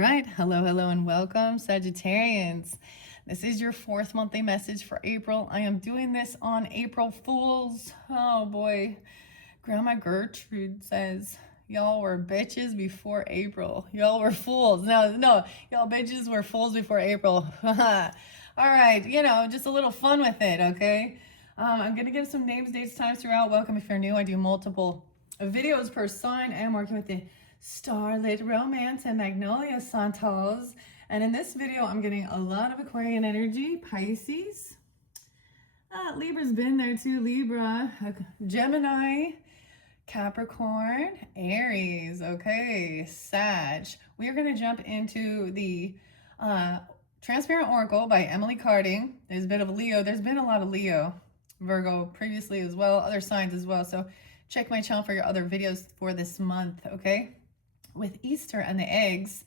right. Hello, and welcome, Sagittarians. This is your fourth monthly message for April. I am doing this on April Fools. Oh boy. Grandma Gertrude says, y'all were bitches before April. Y'all were fools. No, y'all bitches were fools before April. All right, just a little fun with it, okay? I'm going to give some names, dates, times throughout. Welcome if you're new. I do multiple videos per sign. I am working with the Starlit Romance and Magnolia Santos. And in this video, I'm getting a lot of Aquarian energy, Pisces. Libra's been there too, Libra, Gemini, Capricorn, Aries, okay, Sag. We are going to jump into the Transparent Oracle by Emily Carding. There's a bit of Leo. There's been a lot of Leo, Virgo previously as well, other signs as well. So check my channel for your other videos for this month, okay? With Easter and the eggs.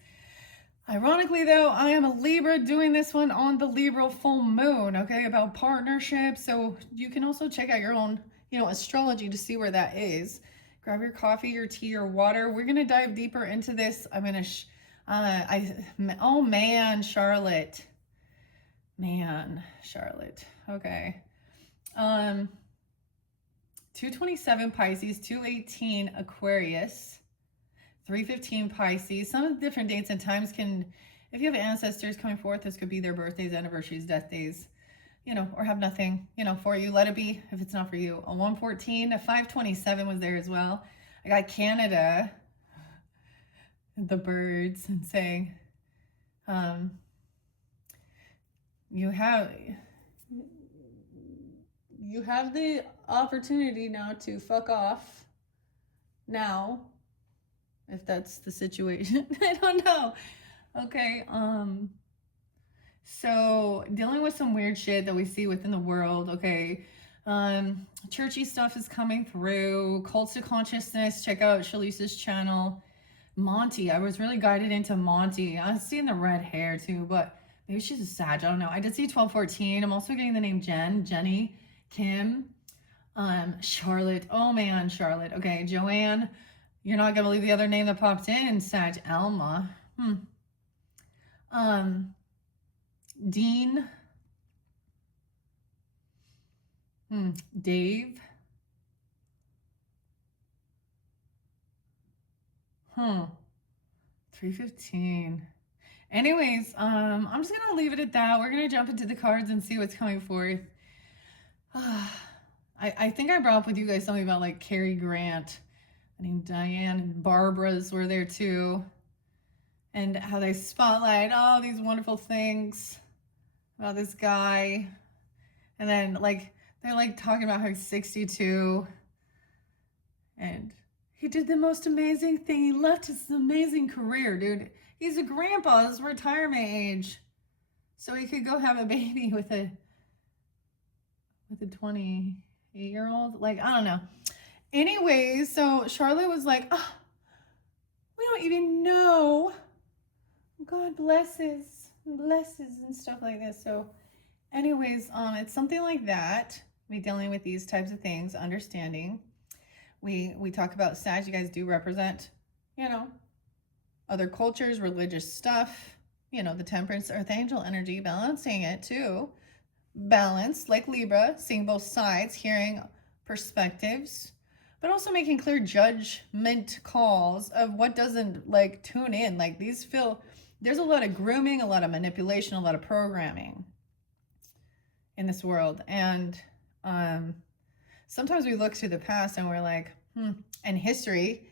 Ironically, though, I am a Libra doing this one on the Libra full moon, okay, about partnerships. So you can also check out your own, astrology to see where that is. Grab your coffee, your tea, your water. We're going to dive deeper into this. I'm going to, oh man, Charlotte. Man, Charlotte. Okay. 227 Pisces, 218 Aquarius, 315 Pisces. Some of the different dates and times can, if you have ancestors coming forth, this could be their birthdays, anniversaries, death days, or have nothing, for you. Let it be if it's not for you. A 114, a 527 was there as well. I got Canada, the birds, and saying, you have the opportunity now to fuck off now, if that's the situation. I don't know. Okay. So dealing with some weird shit that we see within the world. Okay. Churchy stuff is coming through. Cults to consciousness. Check out Shalisa's channel. Monty. I was really guided into Monty. I was seeing the red hair too, but maybe she's a Sag. I don't know. I did see 1214. I'm also getting the name Jenny, Kim, Charlotte. Oh man, Charlotte. Okay, Joanne. You're not gonna believe the other name that popped in. Sag Alma. Dean. Dave. 315. Anyways, I'm just gonna leave it at that. We're gonna jump into the cards and see what's coming forth. I think I brought up with you guys something about like Cary Grant. I mean, Diane and Barbara's were there too. And how they spotlight all these wonderful things about this guy. And then they're like talking about how he's 62. And he did the most amazing thing. He left his amazing career, dude. He's a grandpa, his retirement age. So he could go have a baby with a 28-year-old. Like, I don't know. Anyways, so Charlotte was like, oh, we don't even know. God blesses and stuff like this. So anyways, it's something like that. We dealing with these types of things, understanding. We talk about Sag. You guys do represent, other cultures, religious stuff, the temperance, earth angel energy, balancing it too. Balance, like Libra, seeing both sides, hearing perspectives, but also making clear judgment calls of what doesn't tune in. These feel, there's a lot of grooming, a lot of manipulation, a lot of programming in this world. And sometimes we look to the past and we're like, and history,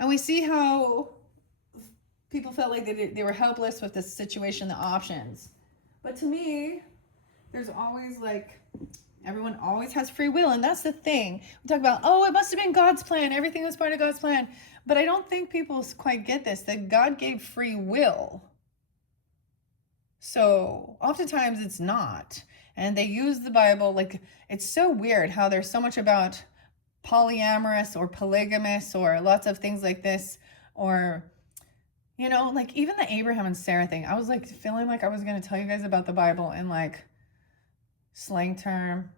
and we see how people felt like they were helpless with the situation, the options. But to me, there's always everyone always has free will. And that's the thing. We talk about, oh, it must have been God's plan. Everything was part of God's plan. But I don't think people quite get this, that God gave free will. So oftentimes it's not. And they use the Bible, it's so weird how there's so much about polyamorous or polygamous or lots of things like this, or, even the Abraham and Sarah thing. I was feeling like I was going to tell you guys about the Bible in slang term.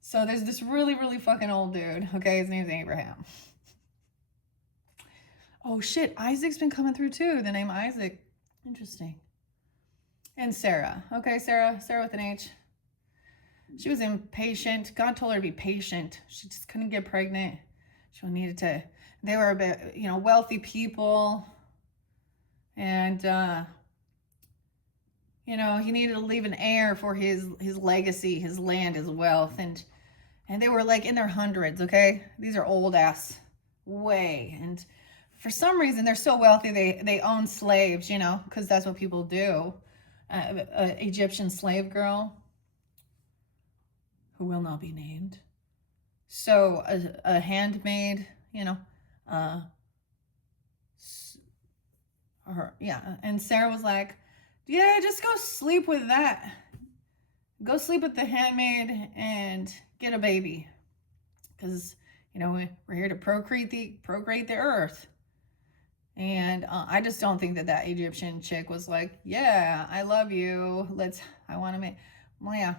So there's this really, really fucking old dude. Okay, his name's Abraham. Oh shit, Isaac's been coming through too. The name Isaac. Interesting. And Sarah. Okay, Sarah with an H. She was impatient. God told her to be patient. She just couldn't get pregnant. She needed to. They were a bit, wealthy people. And, he needed to leave an heir for his legacy, his land, his wealth. And they were like in their hundreds, okay? These are old ass way. And for some reason, they're so wealthy, they own slaves, because that's what people do. Egyptian slave girl who will not be named. So a handmaid, and Sarah was like, yeah, just go sleep with that. Go sleep with the handmaid and get a baby. Because, we're here to procreate the earth. And I just don't think that Egyptian chick was like, yeah, I love you. I want to make, well, yeah.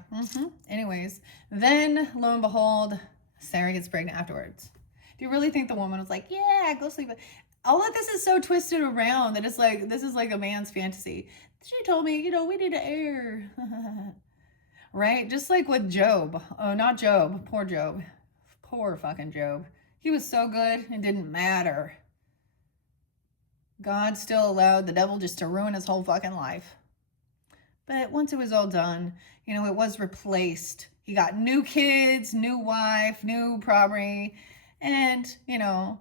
Anyways, then lo and behold, Sarah gets pregnant afterwards. Do you really think the woman was like, yeah, go sleep with, all of this is so twisted around that it's like, this is like a man's fantasy. She told me, we need an heir. Right? Just like with Job. Oh, not Job. Poor Job. Poor fucking Job. He was so good, it didn't matter. God still allowed the devil just to ruin his whole fucking life. But once it was all done, it was replaced. He got new kids, new wife, new property. And, so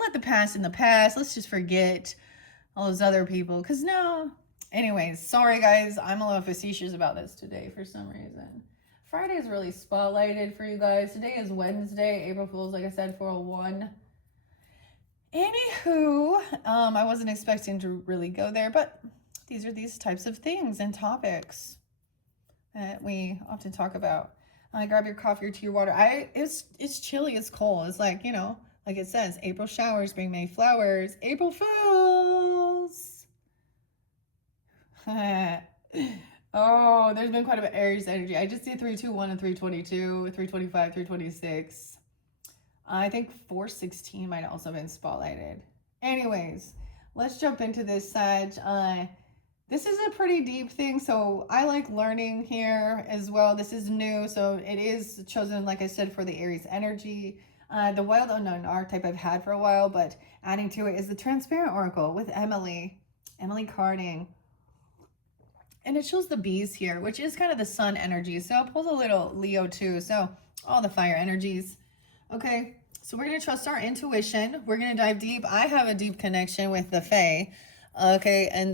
let the past in the past. Let's just forget all those other people. Because no. Anyways, sorry guys. I'm a little facetious about this today for some reason. Friday is really spotlighted for you guys. Today is Wednesday, April Fool's, like I said, 401. Anywho, I wasn't expecting to really go there, but these are these types of things and topics that we often talk about. Grab your coffee or tea or water. It's chilly, it's cold. It's like, like it says, April showers bring May flowers. April Fools. Oh, there's been quite a bit of Aries energy. I just see 321 and 322, 325, 326. I think 416 might also have been spotlighted. Anyways, let's jump into this, Sag. This is a pretty deep thing, so I like learning here as well. This is new, so it is chosen, like I said, for the Aries energy. The Wild Unknown archetype I've had for a while, but adding to it is the Transparent Oracle with Emily Carding. And it shows the bees here, which is kind of the sun energy. So it pulls a little Leo too. So all the fire energies. Okay, so we're going to trust our intuition. We're going to dive deep. I have a deep connection with the Fae. Okay, and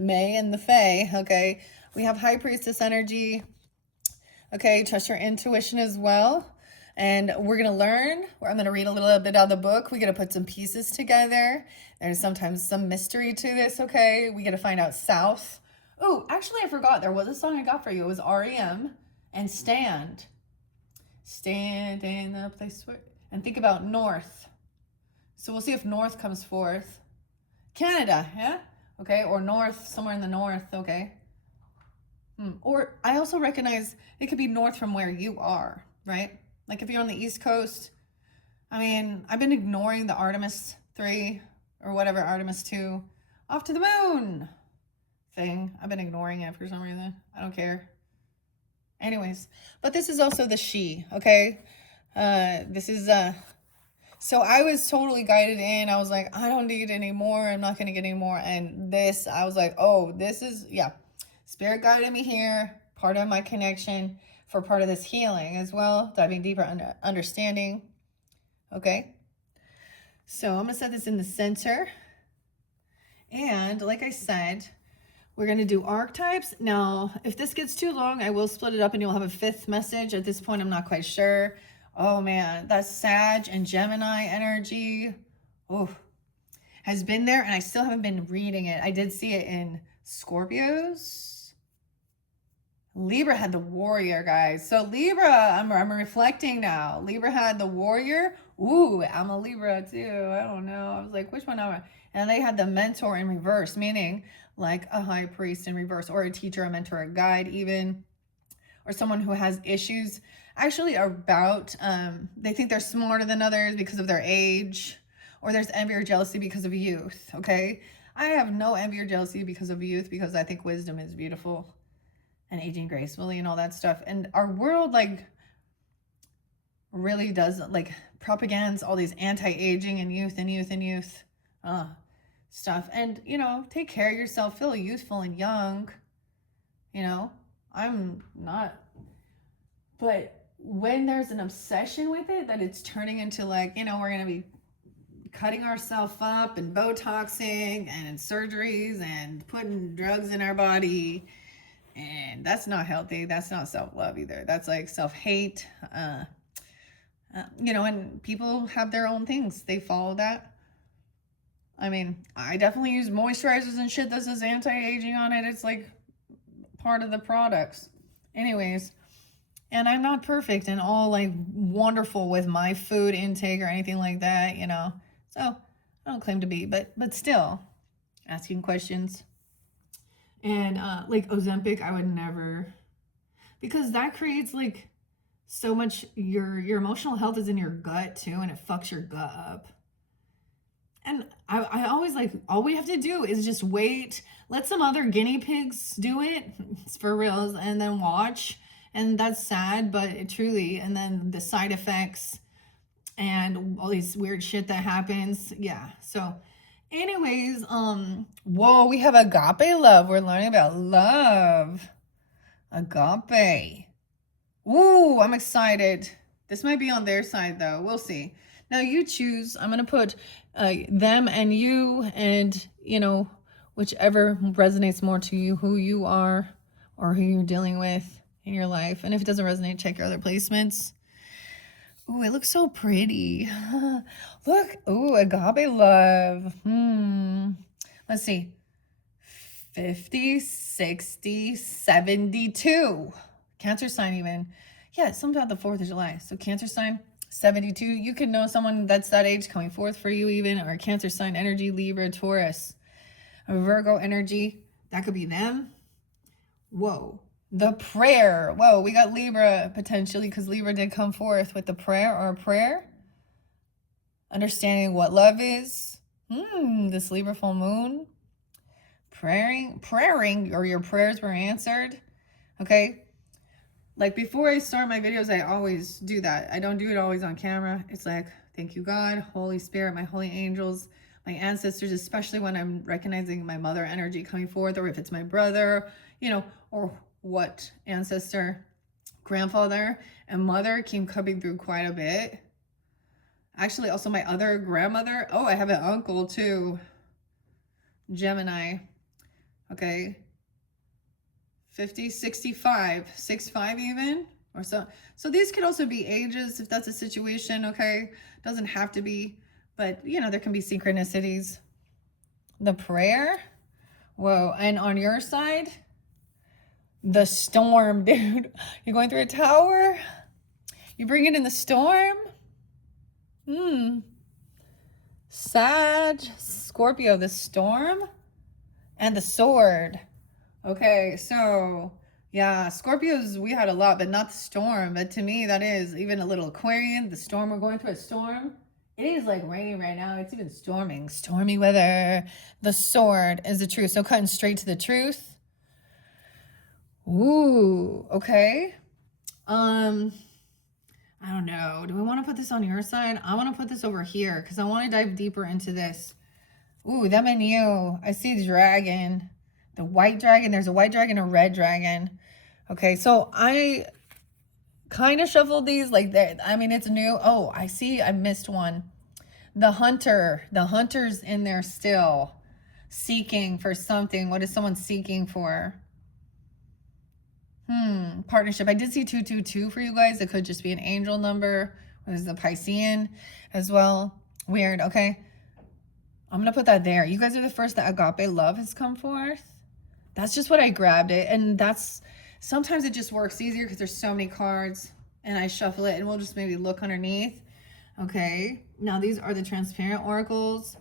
May and the Fae. Okay, we have High Priestess energy. Okay, trust your intuition as well. And we're going to learn. I'm going to read a little bit out of the book. We got to put some pieces together. There's sometimes some mystery to this, okay? We got to find out South. Oh, actually, I forgot. There was a song I got for you. It was REM and Stand. Stand in the place where... And think about North. So we'll see if North comes forth. Canada, yeah? Okay, or North, somewhere in the North, okay? Or I also recognize it could be North from where you are, right? Like if you're on the East Coast. I mean, I've been ignoring the Artemis 3 or whatever, Artemis 2, off to the moon thing. I've been ignoring it for some reason. I don't care. Anyways, but this is also the she, okay? This is, so I was totally guided in. I was like, I don't need any more. I'm not going to get any more. And this, I was like, oh, this is, yeah. Spirit guided me here. Part of my connection for part of this healing as well. Diving deeper understanding. Okay. So I'm going to set this in the center. And like I said, we're going to do archetypes. Now, if this gets too long, I will split it up and you'll have a fifth message. At this point, I'm not quite sure. Oh man, that's Sag and Gemini energy. Oh, has been there and I still haven't been reading it. I did see it in Scorpios. Libra had the warrior, guys. So Libra, I'm reflecting now. Libra had the warrior. Ooh, I'm a Libra too. I don't know. I was like, which one am I? And they had the mentor in reverse, meaning like a high priest in reverse, or a teacher, a mentor, a guide even, or someone who has issues actually about, they think they're smarter than others because of their age, or there's envy or jealousy because of youth, okay? I have no envy or jealousy because of youth, because I think wisdom is beautiful and aging gracefully and all that stuff. And our world, like, really does, like, propagandas all these anti-aging and youth and youth and youth stuff. And, you know, take care of yourself, feel youthful and young. You know, I'm not, but when there's an obsession with it, that it's turning into, like, you know, we're going to be cutting ourselves up and Botoxing and surgeries and putting drugs in our body. And that's not healthy. That's not self-love either. That's like self-hate. You know, and people have their own things. They follow that. I mean, I definitely use moisturizers and shit that says anti-aging on it. It's like part of the products. Anyways, and I'm not perfect and all, like, wonderful with my food intake or anything like that, you know. So I don't claim to be, but still asking questions. And like Ozempic, I would never, because that creates, like, so much, your emotional health is in your gut too, and it fucks your gut up. And I always, like, all we have to do is just wait, let some other guinea pigs do it, it's for reals, and then watch. And that's sad, but it truly, and then the side effects and all these weird shit that happens. Yeah. So anyways, whoa, we have agape love. We're learning about love. Agape. Ooh, I'm excited. This might be on their side though. We'll see. Now you choose. I'm going to put them and you, and, you know, whichever resonates more to you, who you are or who you're dealing with in your life. And if it doesn't resonate, check your other placements. Ooh, it looks so pretty. Look. Ooh, agape love. Let's see. 50, 60, 72. Cancer sign even. Yeah, something about the 4th of July. So Cancer sign, 72. You could know someone that's that age coming forth for you even, or Cancer sign energy, Libra, Taurus. A Virgo energy, that could be them. Whoa. The prayer. Whoa, we got Libra potentially, because Libra did come forth with the prayer or prayer. Understanding what love is. This Libra full moon. Praying, or your prayers were answered. Okay. Like, before I start my videos, I always do that. I don't do it always on camera. It's like, thank you, God, Holy Spirit, my holy angels, my ancestors, especially when I'm recognizing my mother energy coming forth, or if it's my brother, you know, or what ancestor, grandfather and mother came coming through quite a bit. Actually, also my other grandmother. Oh, I have an uncle too. Gemini. Okay. 50, 65, 65 even, or so. So these could also be ages if that's a situation, okay? Doesn't have to be, but, you know, there can be synchronicities. The prayer. Whoa. And on your side, the storm, dude. You're going through a tower. You bring it in the storm. Sag, Scorpio, the storm and the sword. Okay, so yeah, Scorpios, we had a lot, but not the storm. But to me, that is even a little Aquarian. The storm, we're going through a storm. It is like raining right now. It's even storming. Stormy weather. The sword is the truth. So cutting straight to the truth. Ooh, okay. I don't know. Do we want to put this on your side? I want to put this over here because I want to dive deeper into this. Ooh, them and you. I see the dragon. The white dragon. There's a white dragon, a red dragon. Okay, so I kind of shuffled these like that. I mean, it's new. Oh, I see. I missed one. The hunter. The hunter's in there still. Seeking for something. What is someone seeking for? Partnership. I did see 222 for you guys. It could just be an angel number. There's the Piscean as well. Weird. Okay. I'm going to put that there. You guys are the first that agape love has come forth. That's just what I grabbed it. And that's, sometimes it just works easier because there's so many cards and I shuffle it and we'll just maybe look underneath. Okay. Now these are the transparent oracles.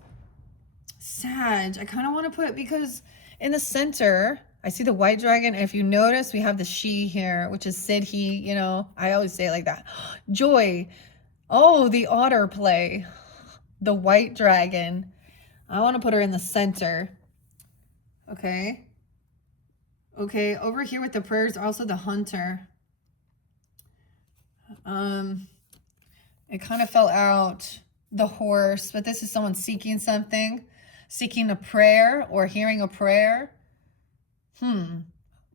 Sag. I kind of want to put, because in the center, I see the white dragon. And if you notice, we have the she here, which is Sid, he, you know, I always say it like that. Joy. Oh, the otter play. the white dragon. I want to put her in the center. Okay. Okay, over here with the prayers, also the hunter. It kind of fell out, the horse, but this is someone seeking something, seeking a prayer or hearing a prayer.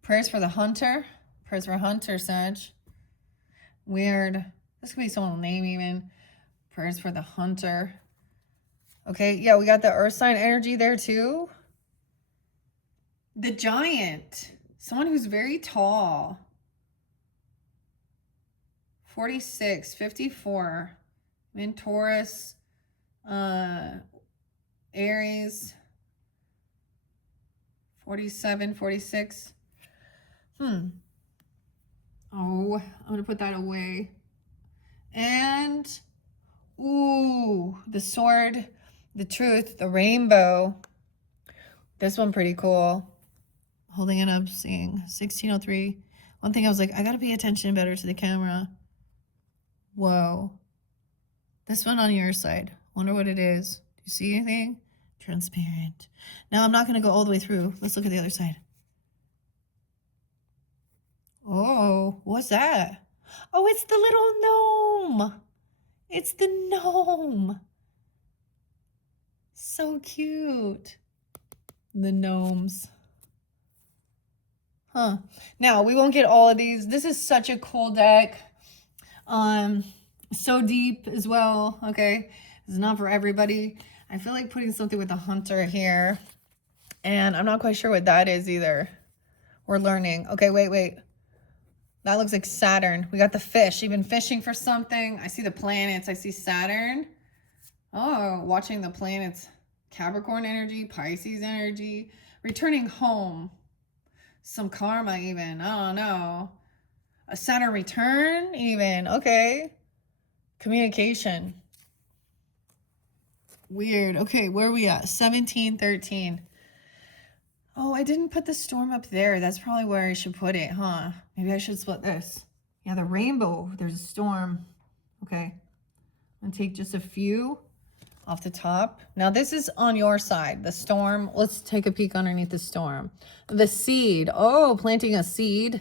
Prayers for the hunter. Prayers for hunter, Sag. Weird. This could be someone's name even. Prayers for the hunter. Okay, yeah, we got the earth sign energy there too. The giant. Someone who's very tall. 46, 54. In Taurus. Aries. 47, 46. Oh, I'm going to put that away. And, ooh, the sword, the truth, the rainbow. This one pretty cool. Holding it up, seeing 1603. One thing I was like, I got to pay attention better to the camera. Whoa. This one on your side. Wonder what it is. Do you see anything? Transparent. Now I'm not going to go all the way through. Let's look at the other side. Oh, what's that? Oh, it's the little gnome. It's the gnome. So cute. The gnomes. Huh. Now, we won't get all of these. This is such a cool deck. So deep as well. Okay. It's not for everybody. I feel like putting something with a hunter here. And I'm not quite sure what that is either. We're learning. Okay, wait. That looks like Saturn. We got the fish. You've been fishing for something. I see the planets. I see Saturn. Oh, watching the planets. Capricorn energy, Pisces energy. Returning home. Some karma even. I don't know. A Saturn return even. Okay. Communication. Weird. Okay, where are we at? 1713. Oh, I didn't put the storm up there. That's probably where I should put it, huh? Maybe I should split this. Yeah, the rainbow. There's a storm. Okay. I'm going to take just a few off the top. Now, this is on your side. The storm. Let's take a peek underneath the storm. The seed. Oh, planting a seed.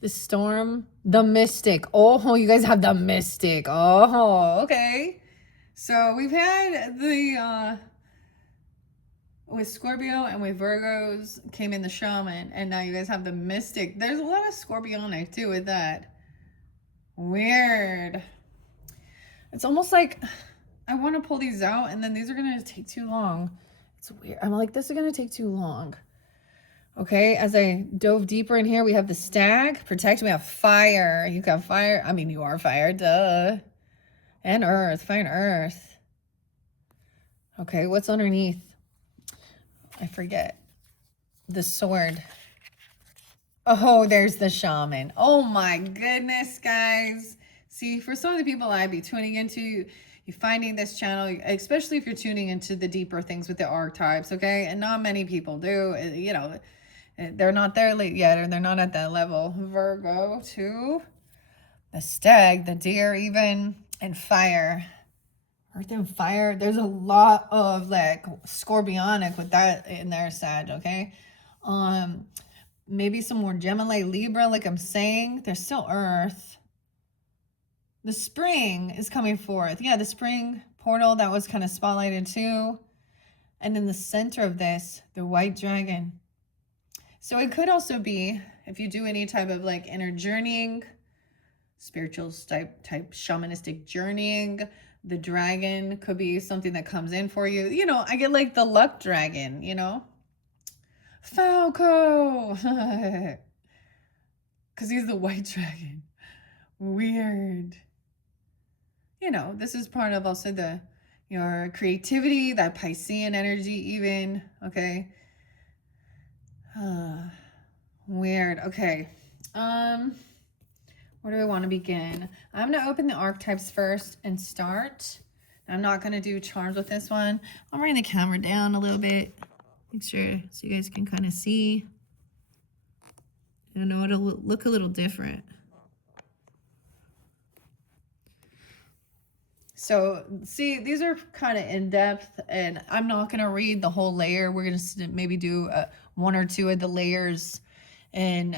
The storm. The mystic. Oh, you guys have the mystic. Oh, okay. So we've had the with Scorpio and with Virgos came in the shaman, and now you guys have the mystic. There's a lot of Scorpionic too with that. Weird. It's almost like I want to pull these out, and then these are gonna take too long. It's weird. I'm like, this is gonna take too long. Okay, as I dove deeper in here, we have the stag. Protect. We have fire. You got fire. I mean, you are fire. Duh. And earth. Fire and earth. Okay, what's underneath? I forget. The sword. Oh, there's the shaman. Oh my goodness, guys. See, for some of the people I'd be tuning into, you're finding this channel, especially if you're tuning into the deeper things with the archetypes, okay? And not many people do. You know, they're not there yet, or they're not at that level. Virgo, too. The stag, the deer even, and fire. Earth and fire. There's a lot of like Scorpionic with that in there, Sag, okay? Maybe some more Gemini, Libra, like I'm saying. There's still Earth. The spring is coming forth. Yeah, the spring portal that was kind of spotlighted too. And in the center of this, the white dragon. So it could also be, if you do any type of like inner journeying, spiritual type shamanistic journeying, the dragon could be something that comes in for you. You know, I get like the luck dragon, you know? Falco! Because he's the white dragon. Weird. You know, this is part of also your creativity, that Piscean energy even, okay? Weird. Okay. Where do I want to begin? I'm going to open the archetypes first and start. I'm not going to do charms with this one. I'll bring the camera down a little bit. Make sure so you guys can kind of see. I know it'll look a little different. So see, these are kind of in depth, and I'm not going to read the whole layer. We're going to maybe do one or two of the layers in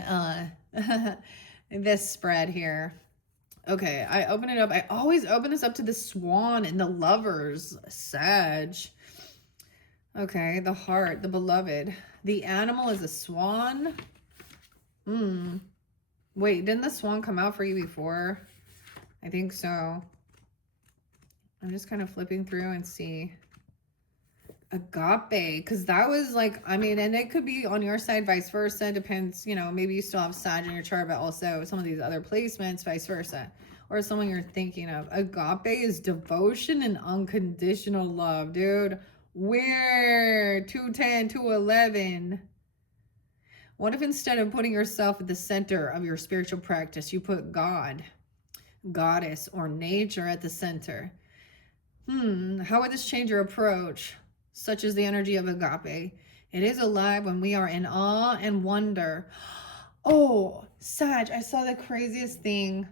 this spread here. Okay, I open it up. I always open this up to the Swan and the Lovers, Sag. Okay, the heart, the beloved. The animal is a swan. Wait, didn't the swan come out for you before? I think so. I'm just kind of flipping through and see. Agape, because that was like, I mean, and it could be on your side, vice versa. Depends, you know, maybe you still have Sag in your chart, but also some of these other placements, vice versa. Or someone you're thinking of. Agape is devotion and unconditional love, dude. Weird. 210, 211. What if instead of putting yourself at the center of your spiritual practice, you put God, goddess, or nature at the center? How would this change your approach? Such as the energy of agape. It is alive when we are in awe and wonder. Oh, Sag, I saw the craziest thing.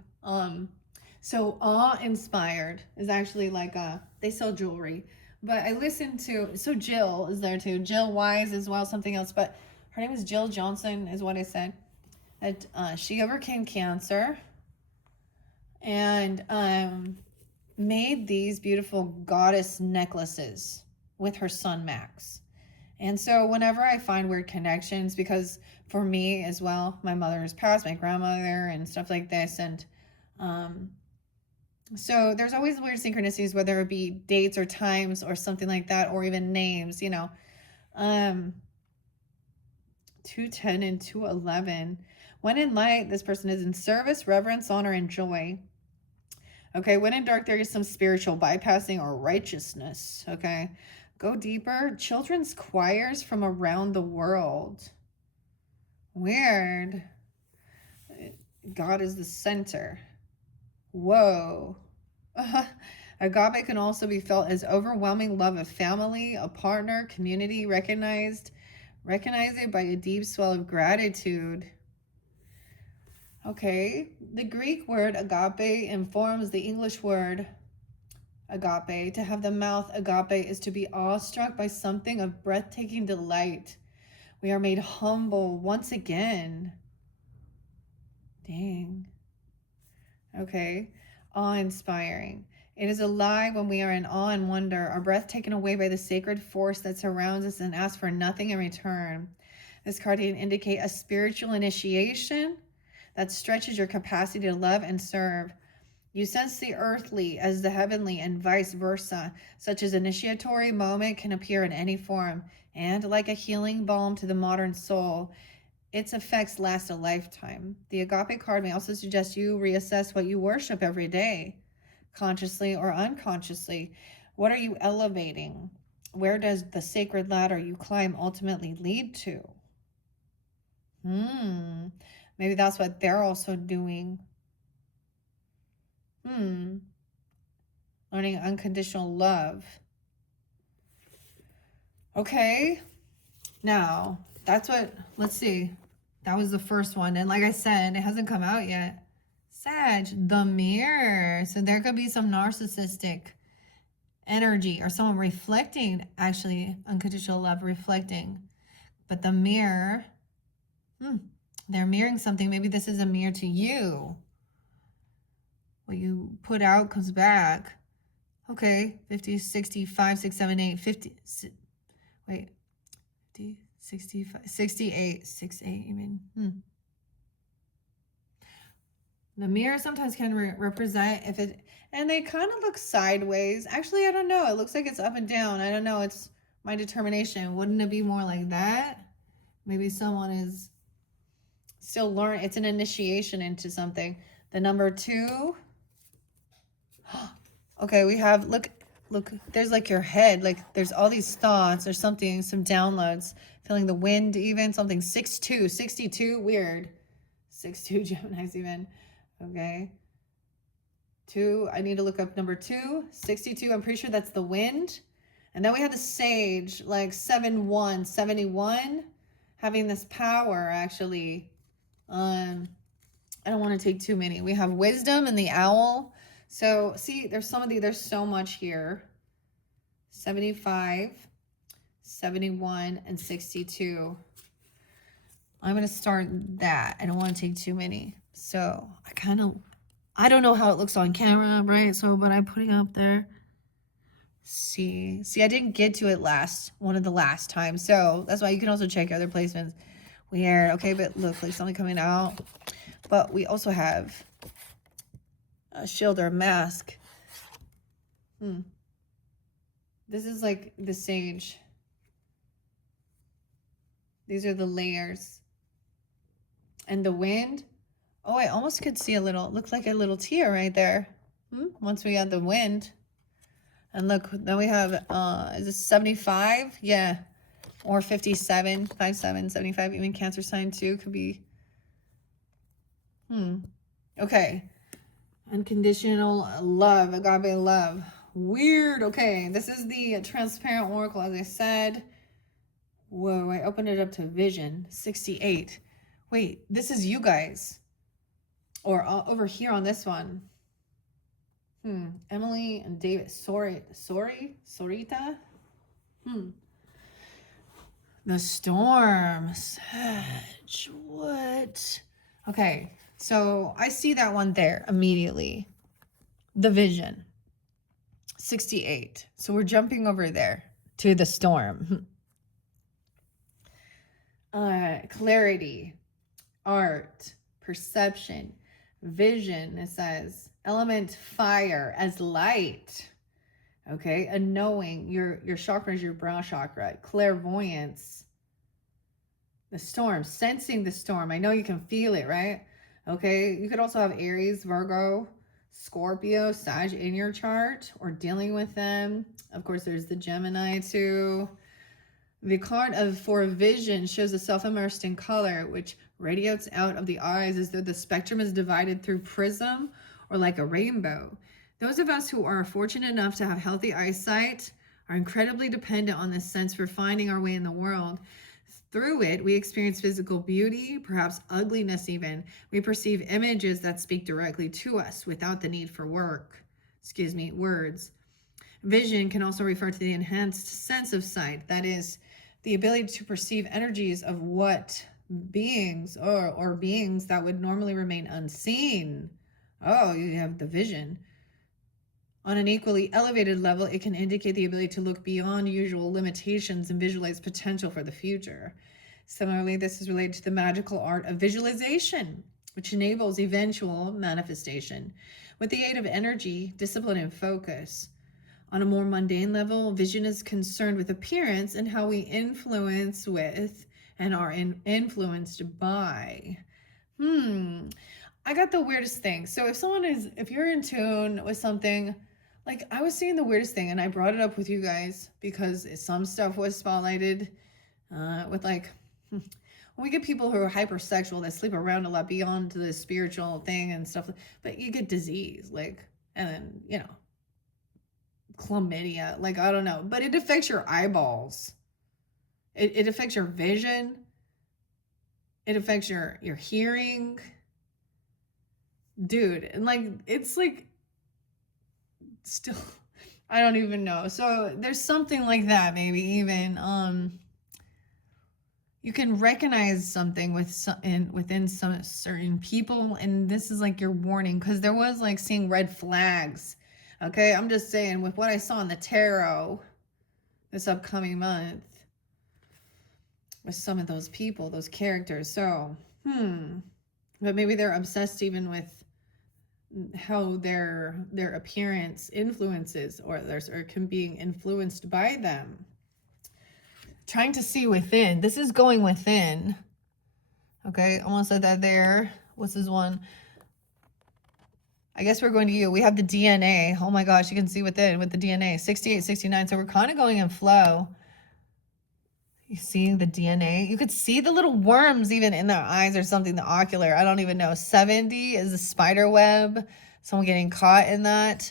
So awe-inspired is actually like they sell jewelry. But I listened to, so Jill is there too. Jill Wise as well, something else. But her name is Jill Johnson is what I said. That she overcame cancer. And made these beautiful goddess necklaces with her son Max. And so whenever I find weird connections, because for me as well, my mother has passed, my grandmother and stuff like this, and so there's always weird synchronicities, whether it be dates or times or something like that, or even names, you know. 210 and 211. When in light, this person is in service, reverence, honor, and joy. Okay, when in dark, there is some spiritual bypassing or righteousness. Okay, go deeper. Children's choirs from around the world. Weird. God is the center. Whoa. Agape can also be felt as overwhelming love of family, a partner, community, recognized it by a deep swell of gratitude. Okay, the Greek word agape informs the English word agape. To have the mouth agape is to be awestruck by something of breathtaking delight. We are made humble once again. Dang. Okay, awe-inspiring. It is alive when we are in awe and wonder, our breath taken away by the sacred force that surrounds us and asks for nothing in return. This card can indicate a spiritual initiation that stretches your capacity to love and serve. You sense the earthly as the heavenly and vice versa. Such as initiatory moment can appear in any form, and like a healing balm to the modern soul, its effects last a lifetime. The Agape card may also suggest you reassess what you worship every day, consciously or unconsciously. What are you elevating? Where does the sacred ladder you climb ultimately lead to? Maybe that's what they're also doing. Learning unconditional love. Okay. Now, that's what, let's see. That was the first one. And like I said, it hasn't come out yet. Sag, the mirror. So there could be some narcissistic energy or someone reflecting, actually, unconditional love, reflecting. But the mirror, they're mirroring something. Maybe this is a mirror to you. What you put out comes back. Okay, 50, 65, 6, 7, 8, 50. Wait, 50, 65, 68, 6, 8 even. The mirror sometimes can represent if it, and they kind of look sideways. Actually, I don't know. It looks like it's up and down. I don't know. It's my determination. Wouldn't it be more like that? Maybe someone is still learning. It's an initiation into something. The number 2. Okay, we have, look, there's like your head, like there's all these thoughts or something, some downloads, feeling the wind even, something 6-2, 62, weird. 6-2 Gemini's even, okay. 2, I need to look up number 2, 62, I'm pretty sure that's the wind. And then we have the sage, like 7-1, 71, having this power actually. I don't want to take too many. We have wisdom and the owl. So see, there's there's so much here. 75, 71, and 62. I'm going to start that. I don't want to take too many. So I don't know how it looks on camera, right? So, but I'm putting up there. See, I didn't get to it one of the last times. So that's why you can also check other placements. Weird. Okay, but look, like something coming out. But we also have a shield or a mask. This is like the sage. These are the layers. And the wind. Oh, I almost could see a little, looks like a little tear right there. Once we had the wind. And look, then we have, is this 75? Yeah. Or 57, 57, 75, even Cancer sign too could be. Okay. Unconditional love, agape love. Weird. Okay, this is the transparent oracle, as I said. Whoa, I opened it up to vision. 68. Wait, this is you guys. Or over here on this one. Emily and David. Sorita? The storm. Sag. What? Okay, so I see that one there immediately. The vision. 68. So we're jumping over there to the storm. Clarity, art, perception, vision. It says element fire as light. Okay, a knowing. Your chakra is your brow chakra. Clairvoyance. The storm, sensing the storm. I know you can feel it, right? Okay, you could also have Aries, Virgo, Scorpio, Sag in your chart or dealing with them. Of course, there's the Gemini too. The card for vision shows a self immersed in color, which radiates out of the eyes as though the spectrum is divided through prism or like a rainbow. Those of us who are fortunate enough to have healthy eyesight are incredibly dependent on this sense for finding our way in the world. Through it, we experience physical beauty, perhaps ugliness even. We perceive images that speak directly to us without the need for words. Vision can also refer to the enhanced sense of sight. That is, the ability to perceive energies of what beings or beings that would normally remain unseen. Oh, you have the vision. On an equally elevated level, it can indicate the ability to look beyond usual limitations and visualize potential for the future. Similarly, this is related to the magical art of visualization, which enables eventual manifestation with the aid of energy, discipline, and focus. On a more mundane level, vision is concerned with appearance and how we influence with and are influenced by. I got the weirdest thing. So if you're in tune with something, like I was seeing the weirdest thing and I brought it up with you guys because some stuff was spotlighted with like, when we get people who are hypersexual that sleep around a lot beyond the spiritual thing and stuff, but you get disease, like, and then, you know, chlamydia, like, I don't know, but it affects your eyeballs. It affects your vision. It affects your hearing. Dude, and like, it's like, still, I don't even know. So there's something like that, maybe even, you can recognize something within some certain people, and this is like your warning, because there was like seeing red flags. Okay, I'm just saying with what I saw in the tarot this upcoming month with some of those people, those characters. So, but maybe they're obsessed even with how their appearance influences or can being influenced by them. Trying to see within. This is going within. Okay, almost said that there. What's this one? I guess we're going to you. We have the DNA. Oh my gosh, you can see within with the DNA. 68, 69. So we're kind of going in flow. You see the DNA? You could see the little worms even in their eyes or something, the ocular. I don't even know. 70 is the spider web. Someone getting caught in that.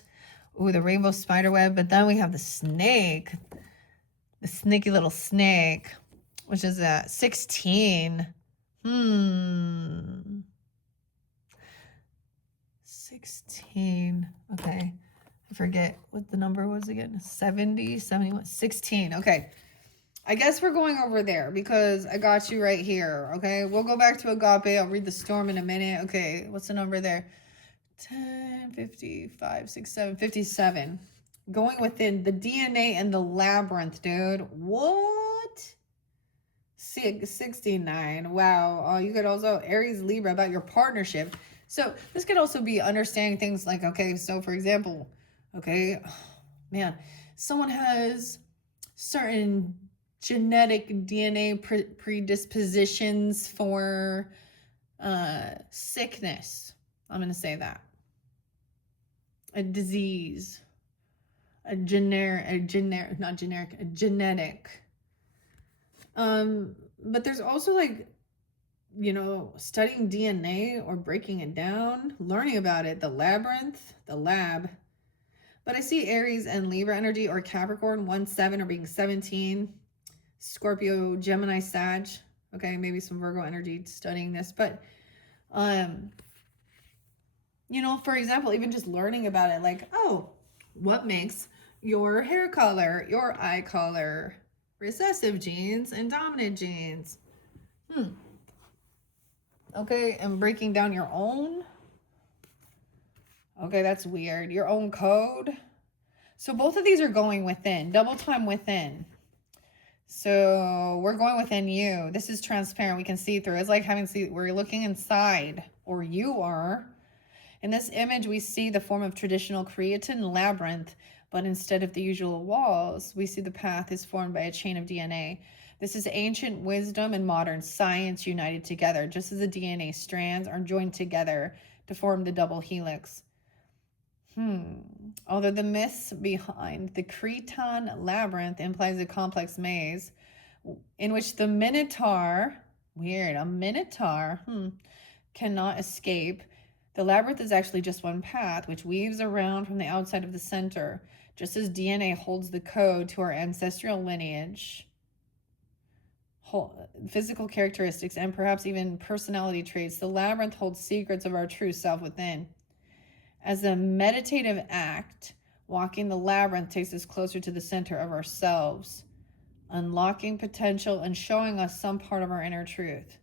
Ooh, the rainbow spider web. But then we have the snake. The sneaky little snake. Which is that? 16. 16. 16. Okay. I forget what the number was again. 70, 71, 16. Okay. I guess we're going over there because I got you right here. Okay. We'll go back to Agape. I'll read the storm in a minute. Okay. What's the number there? 10, 55, 6, 7, 57. Going within the DNA and the labyrinth, dude. What? 69. Wow. You could also Aries Libra about your partnership. So this could also be understanding things like, okay, so for example, okay, man, someone has certain genetic DNA predispositions for sickness. I'm going to say that. A disease, a genetic. But there's also like, you know, studying DNA or breaking it down, learning about it, the labyrinth, the lab. But I see Aries and Libra energy or Capricorn 1-7 or being 17, Scorpio, Gemini, Sag. Okay, maybe some Virgo energy studying this, but you know, for example, even just learning about it, like, oh, what makes your hair color, your eye color, recessive genes and dominant genes. Okay, and breaking down your own. Okay, that's weird. Your own code. So both of these are going within, double time within. So we're going within you. This is transparent. We can see through. It's like we're looking inside, or you are. In this image, we see the form of traditional Cretan labyrinth, but instead of the usual walls, we see the path is formed by a chain of DNA. This is ancient wisdom and modern science united together, just as the DNA strands are joined together to form the double helix. Although the myths behind the Cretan labyrinth implies a complex maze in which the Minotaur, a Minotaur, cannot escape, the labyrinth is actually just one path, which weaves around from the outside of the center. Just as DNA holds the code to our ancestral lineage, physical characteristics, and perhaps even personality traits, the labyrinth holds secrets of our true self within. As a meditative act, walking the labyrinth takes us closer to the center of ourselves, unlocking potential and showing us some part of our inner truth.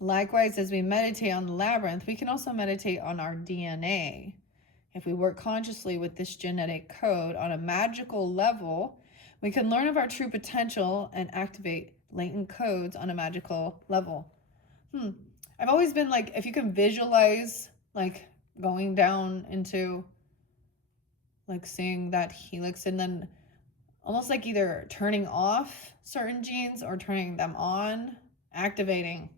Likewise, as we meditate on the labyrinth, we can also meditate on our DNA. If we work consciously with this genetic code on a magical level, we can learn of our true potential and activate latent codes on a magical level. I've always been like, if you can visualize like going down into like seeing that helix and then almost like either turning off certain genes or turning them on, activating.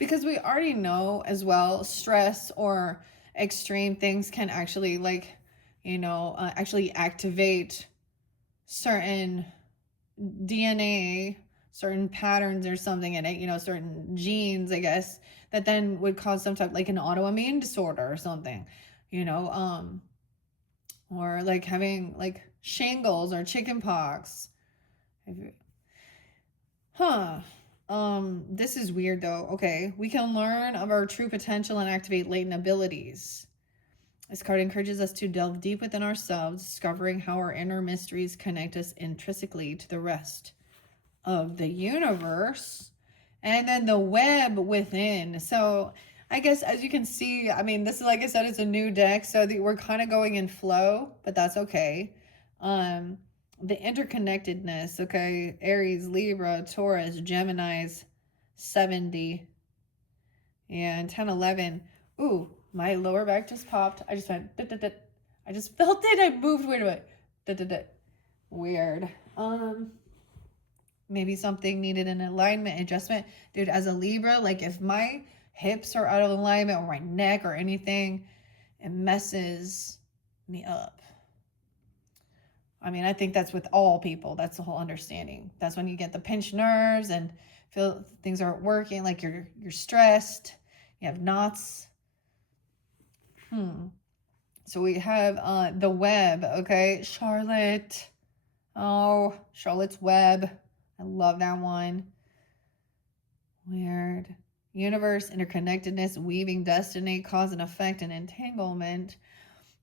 Because we already know as well, stress or extreme things can actually like, you know, actually activate certain DNA, certain patterns or something in it, you know, certain genes, I guess, that then would cause some type like an autoimmune disorder or something, you know, or like having like shingles or chicken pox. This is weird though. Okay, we can learn of our true potential and activate latent abilities. This card encourages us to delve deep within ourselves, discovering how our inner mysteries connect us intrinsically to the rest of the universe. And then the web within. So I guess as you can see, I mean, this is, like I said, it's a new deck, so we're kind of going in flow, but that's okay. The interconnectedness, okay, Aries, Libra, Taurus, Gemini's 70, and 10, 11. Ooh, my lower back just popped. I just went, I just felt it. I moved. Wait a minute. Weird. Maybe something needed an alignment, adjustment. Dude, as a Libra, like if my hips are out of alignment or my neck or anything, it messes me up. I mean, I think that's with all people. That's the whole understanding. That's when you get the pinched nerves and feel things aren't working, like you're stressed, you have knots. So we have the web, okay? Charlotte. Oh, Charlotte's Web. I love that one. Weird. universe, interconnectedness, weaving destiny, cause and effect, and entanglement.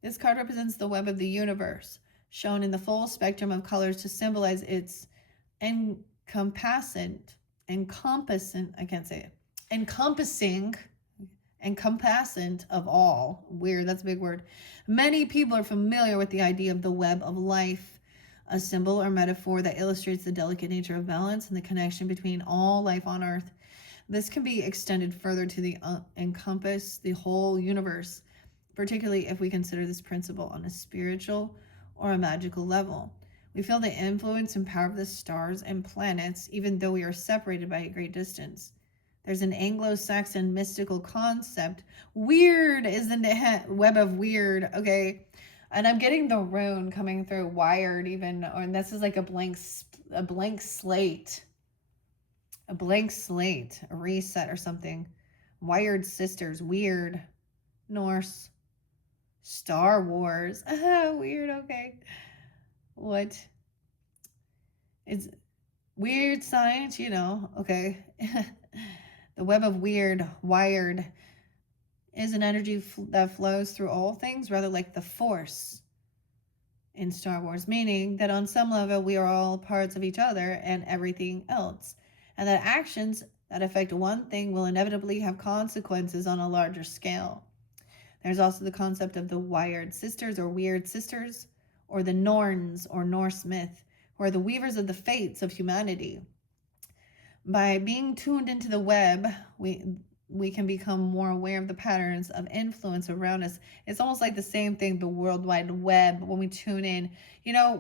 This card represents the web of the universe, shown in the full spectrum of colors to symbolize its encompassing, I can't say it, encompassant of all. Weird, that's a big word. Many people are familiar with the idea of the web of life, a symbol or metaphor that illustrates the delicate nature of balance and the connection between all life on earth. This can be extended further to encompass the whole universe, particularly if we consider this principle on a spiritual or a magical level. We feel the influence and power of the stars and planets, even though we are separated by a great distance. There's an Anglo-Saxon mystical concept. Weird is the web of weird. Okay. And I'm getting the rune coming through, wired even, and this is like a blank slate. A blank slate, a reset or something. Wired sisters, weird. Norse. Star Wars. Weird, okay. What? It's weird science, okay. The web of weird, wired, is an energy that flows through all things, rather like the force in Star Wars, meaning that on some level we are all parts of each other and everything else, and that actions that affect one thing will inevitably have consequences on a larger scale. There's also the concept of the wired sisters or weird sisters, or the Norns or Norse myth, who are the weavers of the fates of humanity. By being tuned into the web, we can become more aware of the patterns of influence around us. It's almost like the same thing, the World Wide Web, when we tune in.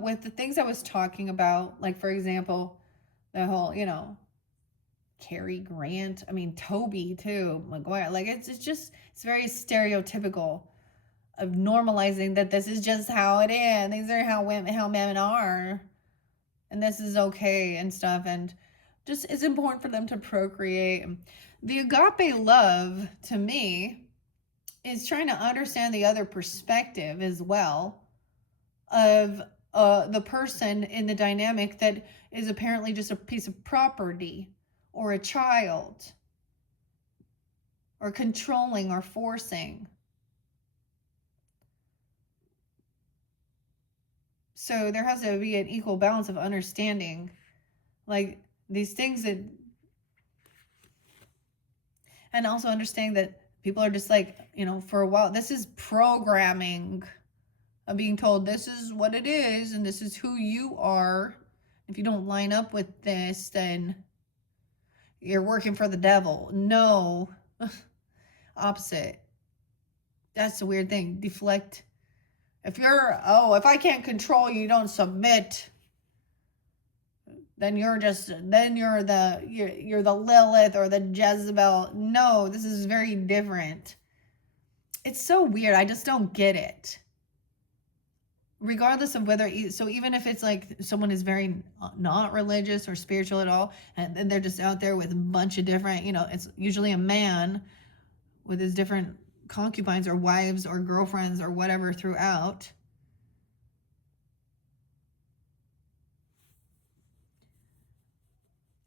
With the things I was talking about, like, for example, the whole, Cary Grant, Toby too, Maguire, like it's very stereotypical of normalizing that this is just how it is. These are how men are, and this is okay and stuff, and just it's important for them to procreate. The agape love, to me, is trying to understand the other perspective as well of the person in the dynamic that is apparently just a piece of property or a child or controlling or forcing. So there has to be an equal balance of understanding, like these things that, and also understanding that people are just like, for a while, this is programming of being told this is what it is and this is who you are. If you don't line up with this, then you're working for the devil. No. Opposite. That's the weird thing. Deflect. If I can't control you, don't submit. Then you're the Lilith or the Jezebel. No, this is very different. It's so weird. I just don't get it. Regardless of whether, so even if it's like someone is very not religious or spiritual at all, and then they're just out there with a bunch of different, it's usually a man with his different concubines or wives or girlfriends or whatever throughout.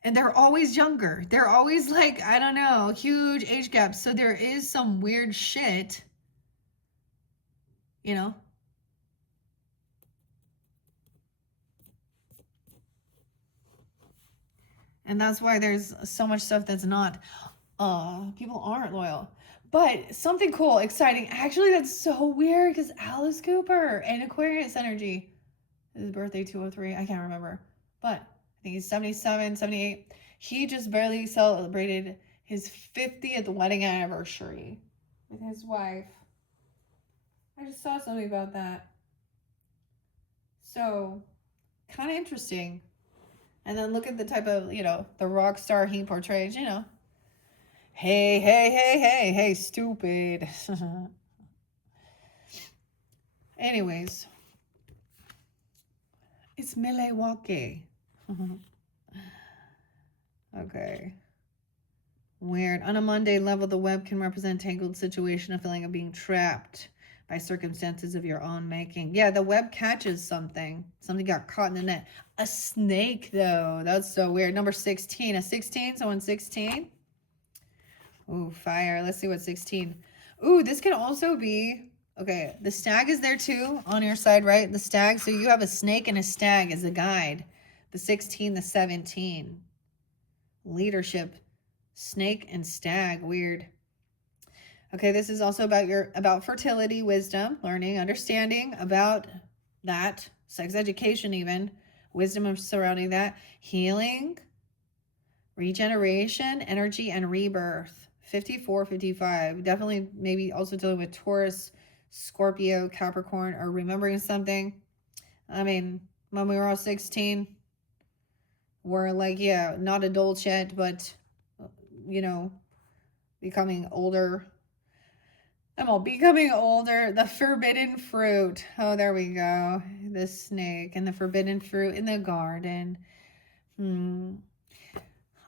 And they're always younger. They're always like, I don't know, huge age gaps. So there is some weird shit, And that's why there's so much stuff that's not, people aren't loyal. But something cool, exciting. Actually, that's so weird because Alice Cooper and Aquarius energy. His birthday 203, I can't remember. But I think he's 77, 78. He just barely celebrated his 50th wedding anniversary with his wife. I just saw something about that. So, kind of interesting. And then look at the type of, the rock star he portrays, Hey, stupid. Anyways, it's Milwaukee. Okay. Weird. On a mundane level, the web can represent a tangled situation, a feeling of being trapped by circumstances of your own making. Yeah, the web catches something. Something got caught in the net. A snake, though. That's so weird. Number 16. A 16? Someone 16? Ooh, fire. Let's see what 16. Ooh, this can also be, okay, the stag is there too on your side, right? The stag. So you have a snake and a stag as a guide. The 16, the 17. Leadership, snake and stag. Weird. Okay, this is also about fertility, wisdom, learning, understanding about that, sex education even, wisdom of surrounding that, healing, regeneration, energy, and rebirth. 54, 55. Definitely maybe also dealing with Taurus, Scorpio, Capricorn, or remembering something. I mean, when we were all 16, we're like, yeah, not adults yet, but, you know, becoming older. I'm all becoming older. The forbidden fruit. Oh, there we go. The snake and the forbidden fruit in the garden.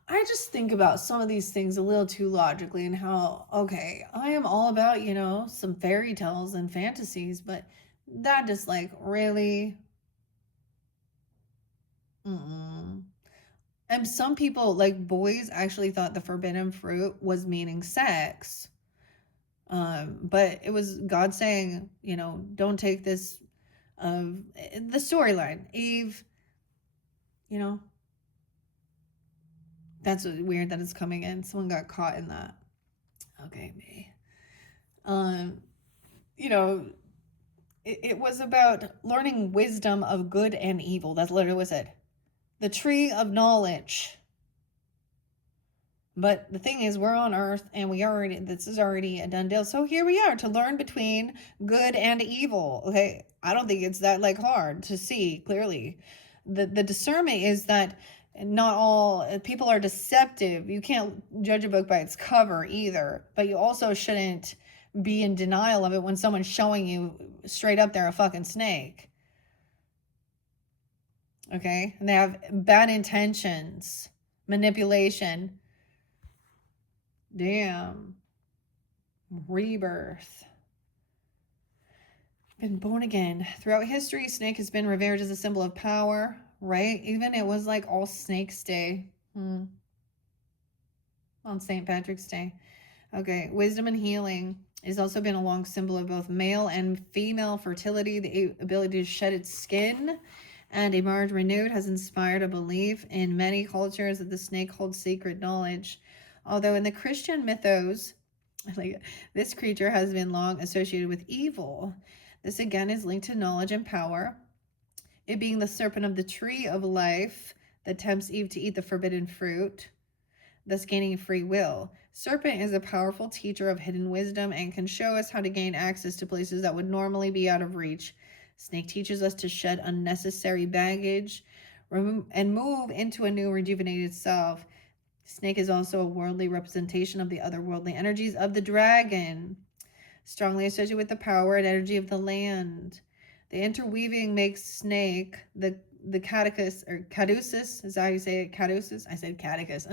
I just think about some of these things a little too logically and how, okay, I am all about, you know, some fairy tales and fantasies, but that just like really. And some people, like boys, actually thought the forbidden fruit was meaning sex. But it was God saying, you know, don't take this of the storyline. Eve, you know, that's weird that it's coming in. Someone got caught in that. Okay, me. You know, it was about learning wisdom of good and evil. That's literally what it said. The tree of knowledge. But the thing is, we're on Earth and this is already a done deal. So here we are to learn between good and evil. Okay. I don't think it's that like hard to see clearly. The discernment is that not all people are deceptive. You can't judge a book by its cover either, but you also shouldn't be in denial of it when someone's showing you straight up they're a fucking snake. Okay. And they have bad intentions, manipulation. Damn. Rebirth. Been born again. Throughout history, snake has been revered as a symbol of power, right? Even it was like All Snakes Day. On St. Patrick's Day. Okay, wisdom and healing has also been a long symbol of both male and female fertility. The ability to shed its skin and emerge renewed has inspired a belief in many cultures that the snake holds sacred knowledge. Although in the Christian mythos, like this creature has been long associated with evil. This again is linked to knowledge and power. It being the serpent of the tree of life that tempts Eve to eat the forbidden fruit, thus gaining free will. Serpent is a powerful teacher of hidden wisdom and can show us how to gain access to places that would normally be out of reach. Snake teaches us to shed unnecessary baggage and move into a new rejuvenated self. Snake is also a worldly representation of the otherworldly energies of the dragon, strongly associated with the power and energy of the land. The interweaving makes snake the caduceus, or caduceus, is that how you say it? Caduceus? I said caduceus.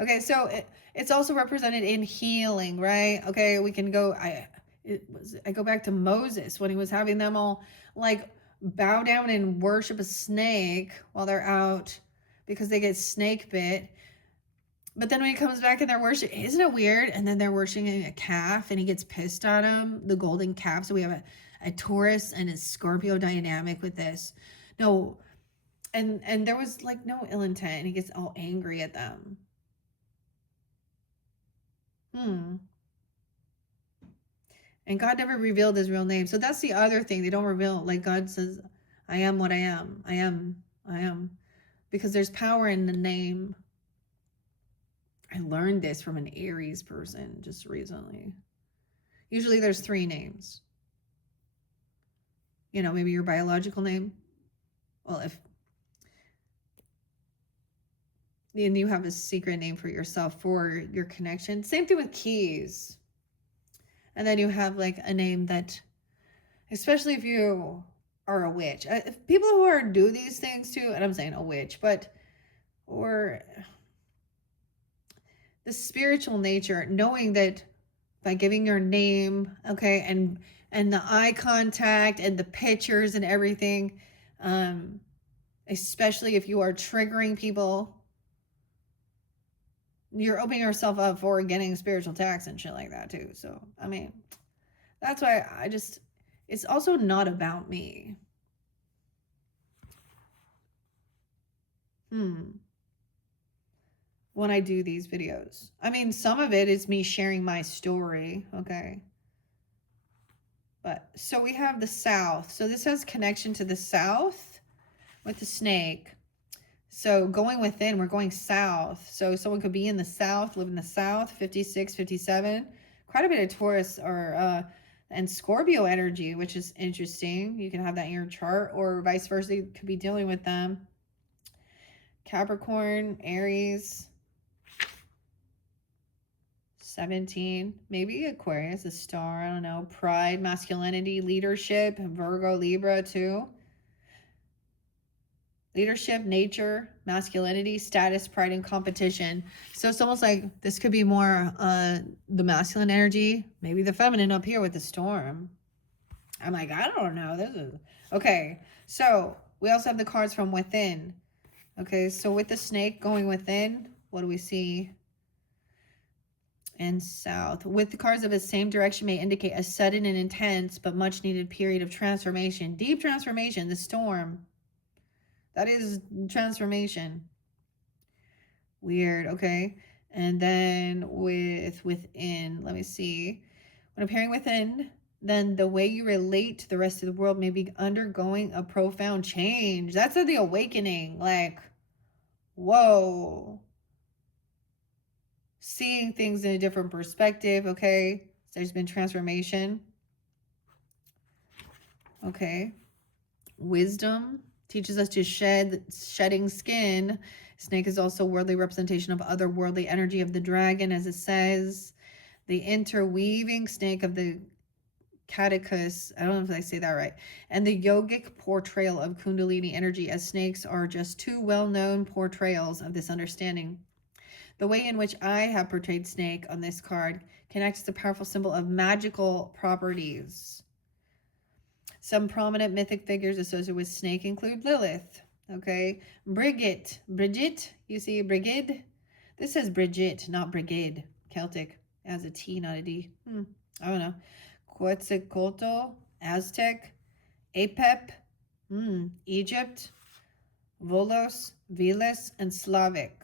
Okay, so it's also represented in healing, right? Okay, we can go, I go back to Moses when he was having them all like bow down and worship a snake while they're out because they get snake bit. But then when he comes back and they're worshiping, isn't it weird? And then they're worshiping a calf and he gets pissed at him, the golden calf. So we have a Taurus and a Scorpio dynamic with this. No, and there was like no ill intent. He gets all angry at them. And God never revealed his real name. So that's the other thing. They don't reveal, like God says, I am what I am. I am. Because there's power in the name. I learned this from an Aries person just recently. Usually there's 3 names. You know, maybe your biological name. Well, and you have a secret name for yourself for your connection. Same thing with keys. And then you have like a name that, especially if you are a witch. If people who do these things too, and I'm saying a witch, or the spiritual nature, knowing that by giving your name, okay, and the eye contact and the pictures and everything, especially if you are triggering people, you're opening yourself up for getting spiritual attacks and shit like that too. So, I mean, that's why it's also not about me. When I do these videos. I mean, some of it is me sharing my story, okay? But, so we have the south. So this has connection to the south with the snake. So going within, we're going south. So someone could be in the south, live in the south, 56, 57. Quite a bit of Taurus or and Scorpio energy, which is interesting. You can have that in your chart, or vice versa. You could be dealing with them. Capricorn, Aries, 17, maybe Aquarius, a star, I don't know. Pride, masculinity, leadership, Virgo, Libra too. Leadership, nature, masculinity, status, pride, and competition. So it's almost like this could be more the masculine energy, maybe the feminine up here with the storm. I'm like, I don't know. This is okay. So we also have the cards from within. Okay, so with the snake going within, what do we see? And south. With the cards of the same direction may indicate a sudden and intense but much needed period of transformation. Deep transformation, the storm. That is transformation. Weird, okay? And then within, let me see. When appearing within, then the way you relate to the rest of the world may be undergoing a profound change. That's the awakening. Like, whoa. Seeing things in a different perspective, okay? There's been transformation. Okay. Wisdom teaches us to shedding skin. Snake is also worldly representation of otherworldly energy of the dragon, as it says. The interweaving snake of the catechus, I don't know if I say that right, and the yogic portrayal of kundalini energy, as snakes are just two well-known portrayals of this understanding. The way in which I have portrayed snake on this card connects to the powerful symbol of magical properties. Some prominent mythic figures associated with snake include Lilith, okay? Bridget, you see Brigid? This says Bridget, not Brigade. Celtic, as a T, not a D. I don't know. Quetzalcoatl, Aztec, Apep, Egypt, Volos, Veles, and Slavic.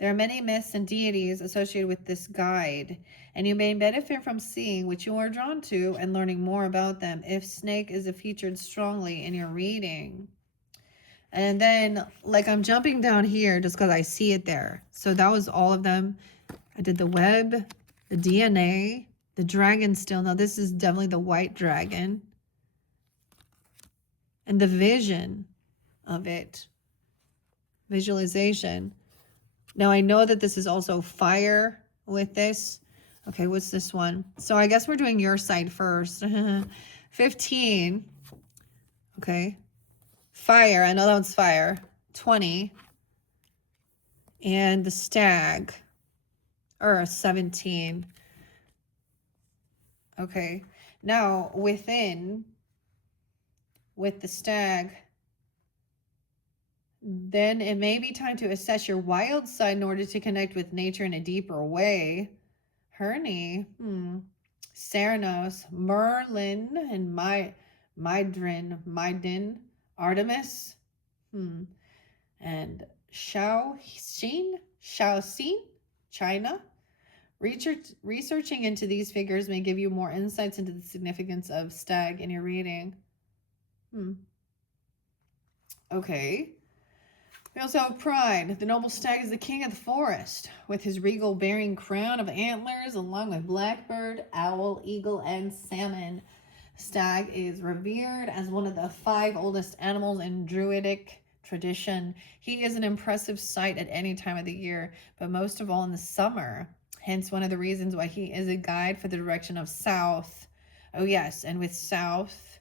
There are many myths and deities associated with this guide, and you may benefit from seeing which you are drawn to and learning more about them if snake is featured strongly in your reading. And then, like, I'm jumping down here just because I see it there. So that was all of them. I did the web, the DNA, the dragon still. Now, this is definitely the white dragon. And the vision of it. Visualization. Now, I know that this is also fire with this. Okay, what's this one? So I guess we're doing your side first. 15. Okay. Fire. I know that one's fire. 20. And the stag. Or 17. Okay. Now, within, with the stag, then it may be time to assess your wild side in order to connect with nature in a deeper way. Herny, Ceranos, Merlin, and Mydin, Artemis, and Shaoxin, China. Researching into these figures may give you more insights into the significance of stag in your reading. Okay. We also have pride. The noble stag is the king of the forest, with his regal bearing crown of antlers, along with blackbird, owl, eagle, and salmon. Stag is revered as one of the 5 oldest animals in Druidic tradition. He is an impressive sight at any time of the year, but most of all in the summer. Hence one of the reasons why he is a guide for the direction of south. Oh yes, and with south,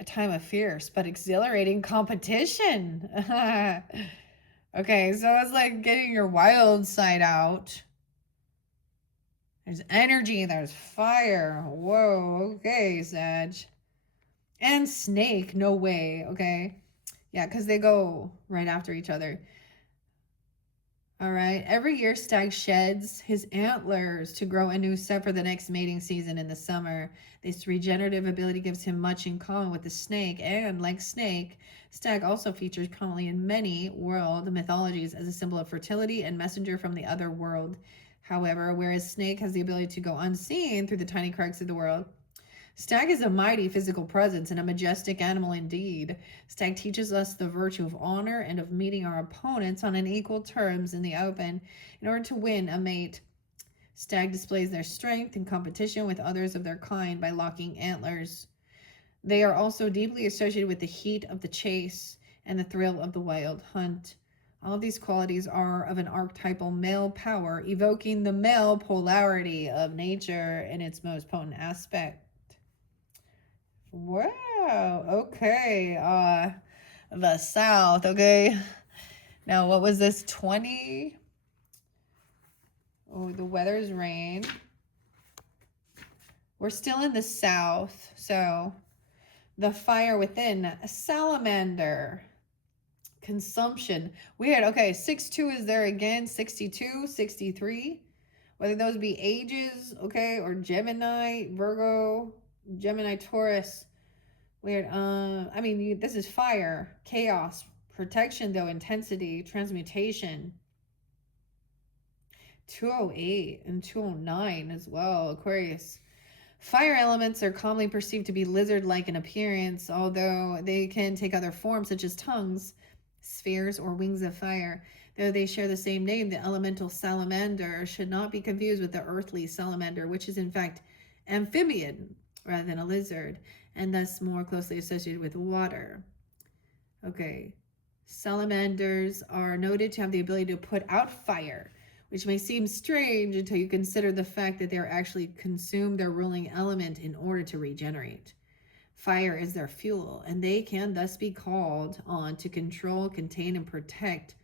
a time of fierce but exhilarating competition. Okay, so it's like getting your wild side out. There's energy, there's fire. Whoa, okay, Sag. And snake, no way, okay? Yeah, because they go right after each other. All right. Every year, stag sheds his antlers to grow a new set for the next mating season in the summer. This regenerative ability gives him much in common with the snake, and like snake, stag also features prominently in many world mythologies as a symbol of fertility and messenger from the other world. However, whereas snake has the ability to go unseen through the tiny cracks of the world, stag is a mighty physical presence and a majestic animal indeed. Stag teaches us the virtue of honor and of meeting our opponents on an equal terms in the open in order to win a mate. Stag displays their strength in competition with others of their kind by locking antlers. They are also deeply associated with the heat of the chase and the thrill of the wild hunt. All of these qualities are of an archetypal male power, evoking the male polarity of nature in its most potent aspect. Wow. Okay. The South. Okay. Now, what was this? 20? Oh, the weather's rain. We're still in the South. So, the fire within. A salamander. Consumption. Weird. Okay. 6-2 is there again. 62, 63. Whether those be ages, okay, or Gemini, Virgo, Gemini, Taurus. Weird. I mean, this is fire, chaos, protection, though, intensity, transmutation. 208 and 209 as well, Aquarius. Fire elements are commonly perceived to be lizard-like in appearance, although they can take other forms such as tongues, spheres, or wings of fire. Though they share the same name, the elemental salamander should not be confused with the earthly salamander, which is in fact amphibian rather than a lizard, and thus more closely associated with water. Okay. Salamanders are noted to have the ability to put out fire, which may seem strange until you consider the fact that they actually consume their ruling element in order to regenerate. Fire is their fuel, and they can thus be called on to control, contain, and protect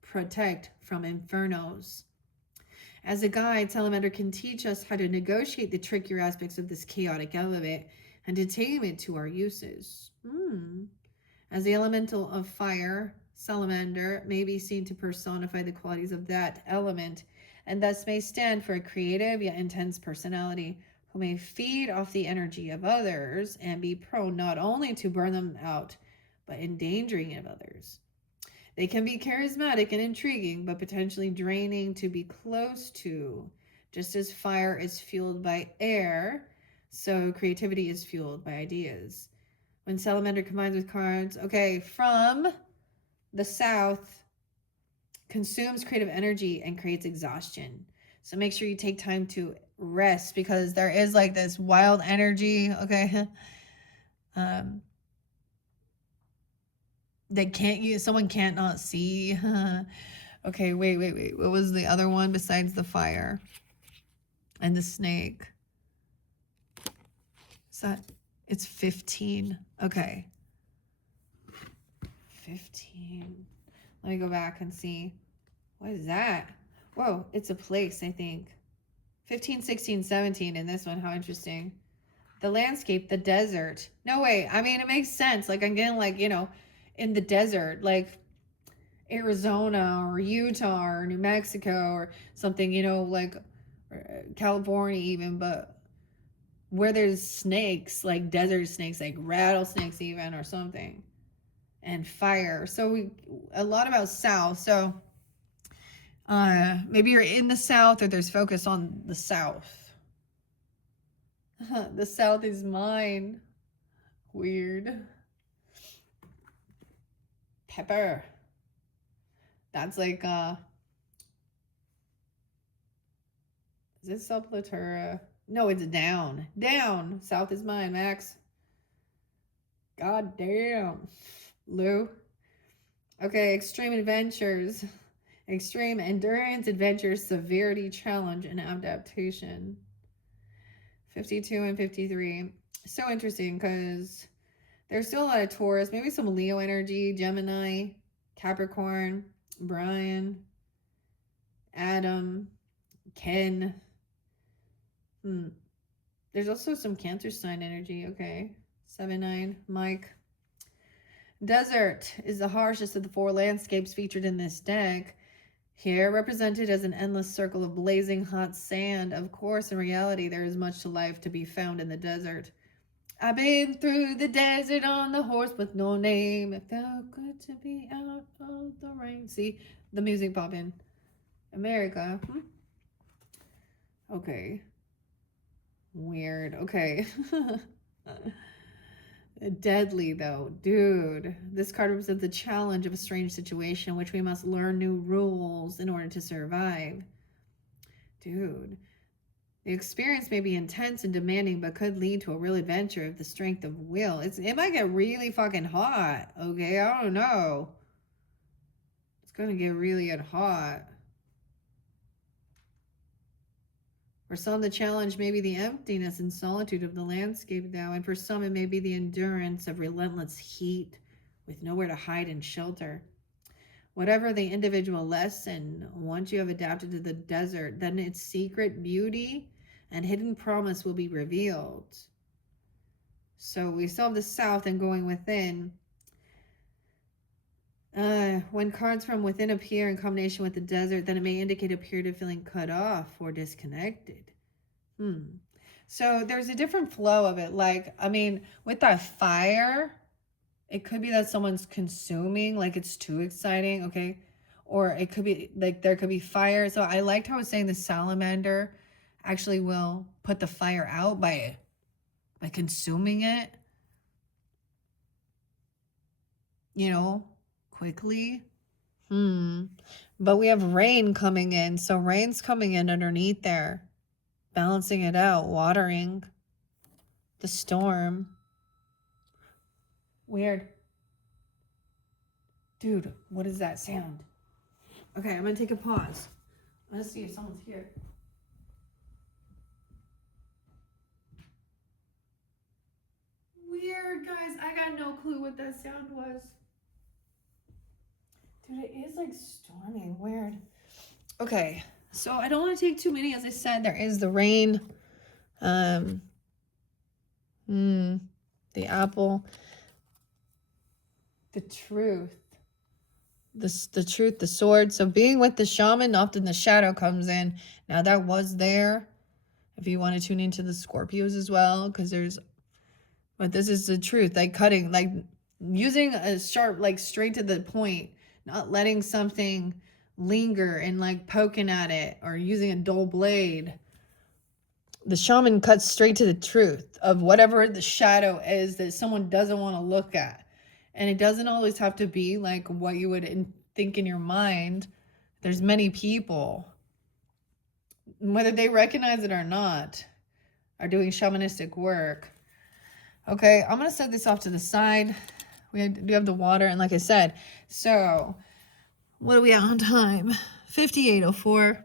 from infernos. As a guide, Salamander can teach us how to negotiate the trickier aspects of this chaotic element and to tame it to our uses. As the elemental of fire, Salamander may be seen to personify the qualities of that element, and thus may stand for a creative yet intense personality who may feed off the energy of others and be prone not only to burn them out, but endangering of others. They can be charismatic and intriguing, but potentially draining to be close to. Just as fire is fueled by air, so creativity is fueled by ideas. When Salamander combines with cards, okay, from the South, consumes creative energy and creates exhaustion. So make sure you take time to rest because there is like this wild energy, okay? Someone can't not see. Okay, wait. What was the other one besides the fire and the snake? It's 15. Okay. 15. Let me go back and see. What is that? Whoa, it's a place, I think. 15, 16, 17 in this one. How interesting. The landscape, the desert. No way. I mean, it makes sense. Like, I'm getting like, in the desert, like Arizona or Utah or New Mexico or something, like California even, but where there's snakes, like desert snakes, like rattlesnakes even or something, and fire. So a lot about South. So maybe you're in the South or there's focus on the South. The South is mine. Weird. Pepper. That's like is it Sublatura? No, it's down. Down. South is mine, Max. God damn. Lou. Okay, extreme adventures. Extreme endurance, adventures, severity, challenge, and adaptation. 52 and 53. So interesting because there's still a lot of Taurus, maybe some Leo energy, Gemini, Capricorn, Brian, Adam, Ken. There's also some Cancer sign energy. Okay. 7-9. Mike. Desert is the harshest of the 4 landscapes featured in this deck. Here represented as an endless circle of blazing hot sand. Of course, in reality, there is much to life to be found in the desert. I've been through the desert on the horse with no name. It felt good to be out of the rain. See, the music pop in. America. Okay. Weird. Okay. Deadly, though. Dude. This card represents the challenge of a strange situation, which we must learn new rules in order to survive. Dude. The experience may be intense and demanding, but could lead to a real adventure of the strength of will. It might get really fucking hot, okay? I don't know. It's gonna get really hot. For some, the challenge may be the emptiness and solitude of the landscape now, and for some, it may be the endurance of relentless heat with nowhere to hide and shelter. Whatever the individual lesson, once you have adapted to the desert, then its secret beauty and hidden promise will be revealed. So we still have the south and going within. When cards from within appear in combination with the desert, then it may indicate a period of feeling cut off or disconnected. So there's a different flow of it. Like, I mean, with that fire, it could be that someone's consuming, like it's too exciting, okay? Or it could be, like, there could be fire. So I liked how I was saying the salamander actually will put the fire out by consuming it, you know, quickly. But we have rain coming in. So rain's coming in underneath there, balancing it out, watering the storm. Weird. Dude, what is that sound? Okay, I'm gonna take a pause. Let's see if someone's here. Weird, guys. I got no clue what that sound was. Dude, it is like storming. Weird. Okay, so I don't want to take too many. As I said, there is the rain. The apple. The truth. The truth, the sword. So being with the shaman, often the shadow comes in. Now that was there. If you want to tune into the Scorpios as well, because there's, but this is the truth. Like cutting, like using a sharp, like straight to the point, not letting something linger and like poking at it or using a dull blade. The shaman cuts straight to the truth of whatever the shadow is that someone doesn't want to look at. And it doesn't always have to be like what you would think in your mind. There's many people, whether they recognize it or not, are doing shamanistic work. Okay, I'm going to set this off to the side. We do have the water. And like I said, so what are we at on time? 58:04.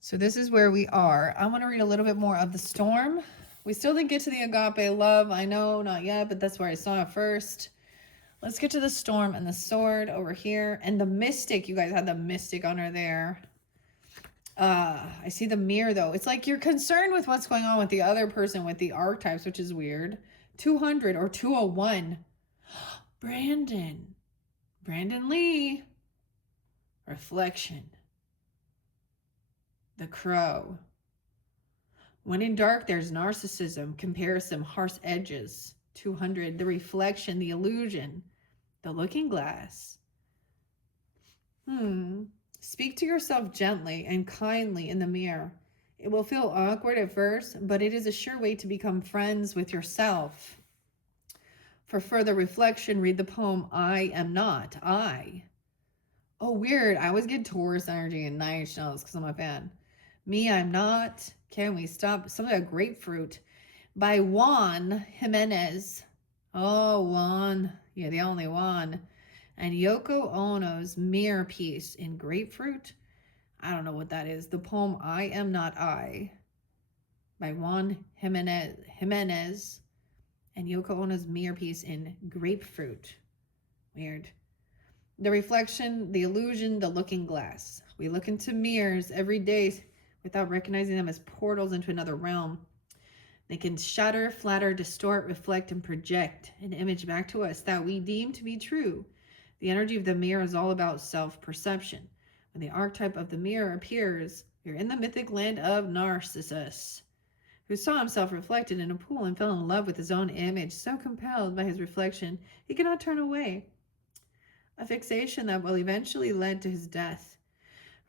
So this is where we are. I want to read a little bit more of the storm. We still didn't get to the agape love. I know, not yet, but that's where I saw it first. Let's get to the storm and the sword over here. And the mystic, you guys had the mystic on her there. I see the mirror, though. It's like you're concerned with what's going on with the other person with the archetypes, which is weird. 200 or 201. Brandon Lee. Reflection. The crow. When in dark, there's narcissism, comparison, harsh edges. 200, the reflection, the illusion, the looking glass. Speak to yourself gently and kindly in the mirror. It will feel awkward at first, but it is a sure way to become friends with yourself. For further reflection, read the poem, I Am Not, I. Oh, weird. I always get Taurus energy and 9 Inch Nails because I'm a fan. Me, I'm Not. Can We Stop? Something like Grapefruit by Juan Jimenez. Oh, Juan. Yeah, the only one. And Yoko Ono's Mirror piece in Grapefruit. I don't know what that is. The poem I Am Not I by Juan Jimenez and Yoko Ono's Mirror piece in Grapefruit. Weird. The reflection, the illusion, the looking glass. We look into mirrors every day without recognizing them as portals into another realm. They can shatter, flatter, distort, reflect, and project an image back to us that we deem to be true. The energy of the mirror is all about self-perception. When the archetype of the mirror appears, you're in the mythic land of Narcissus, who saw himself reflected in a pool and fell in love with his own image, so compelled by his reflection he could not turn away. A fixation that will eventually lead to his death.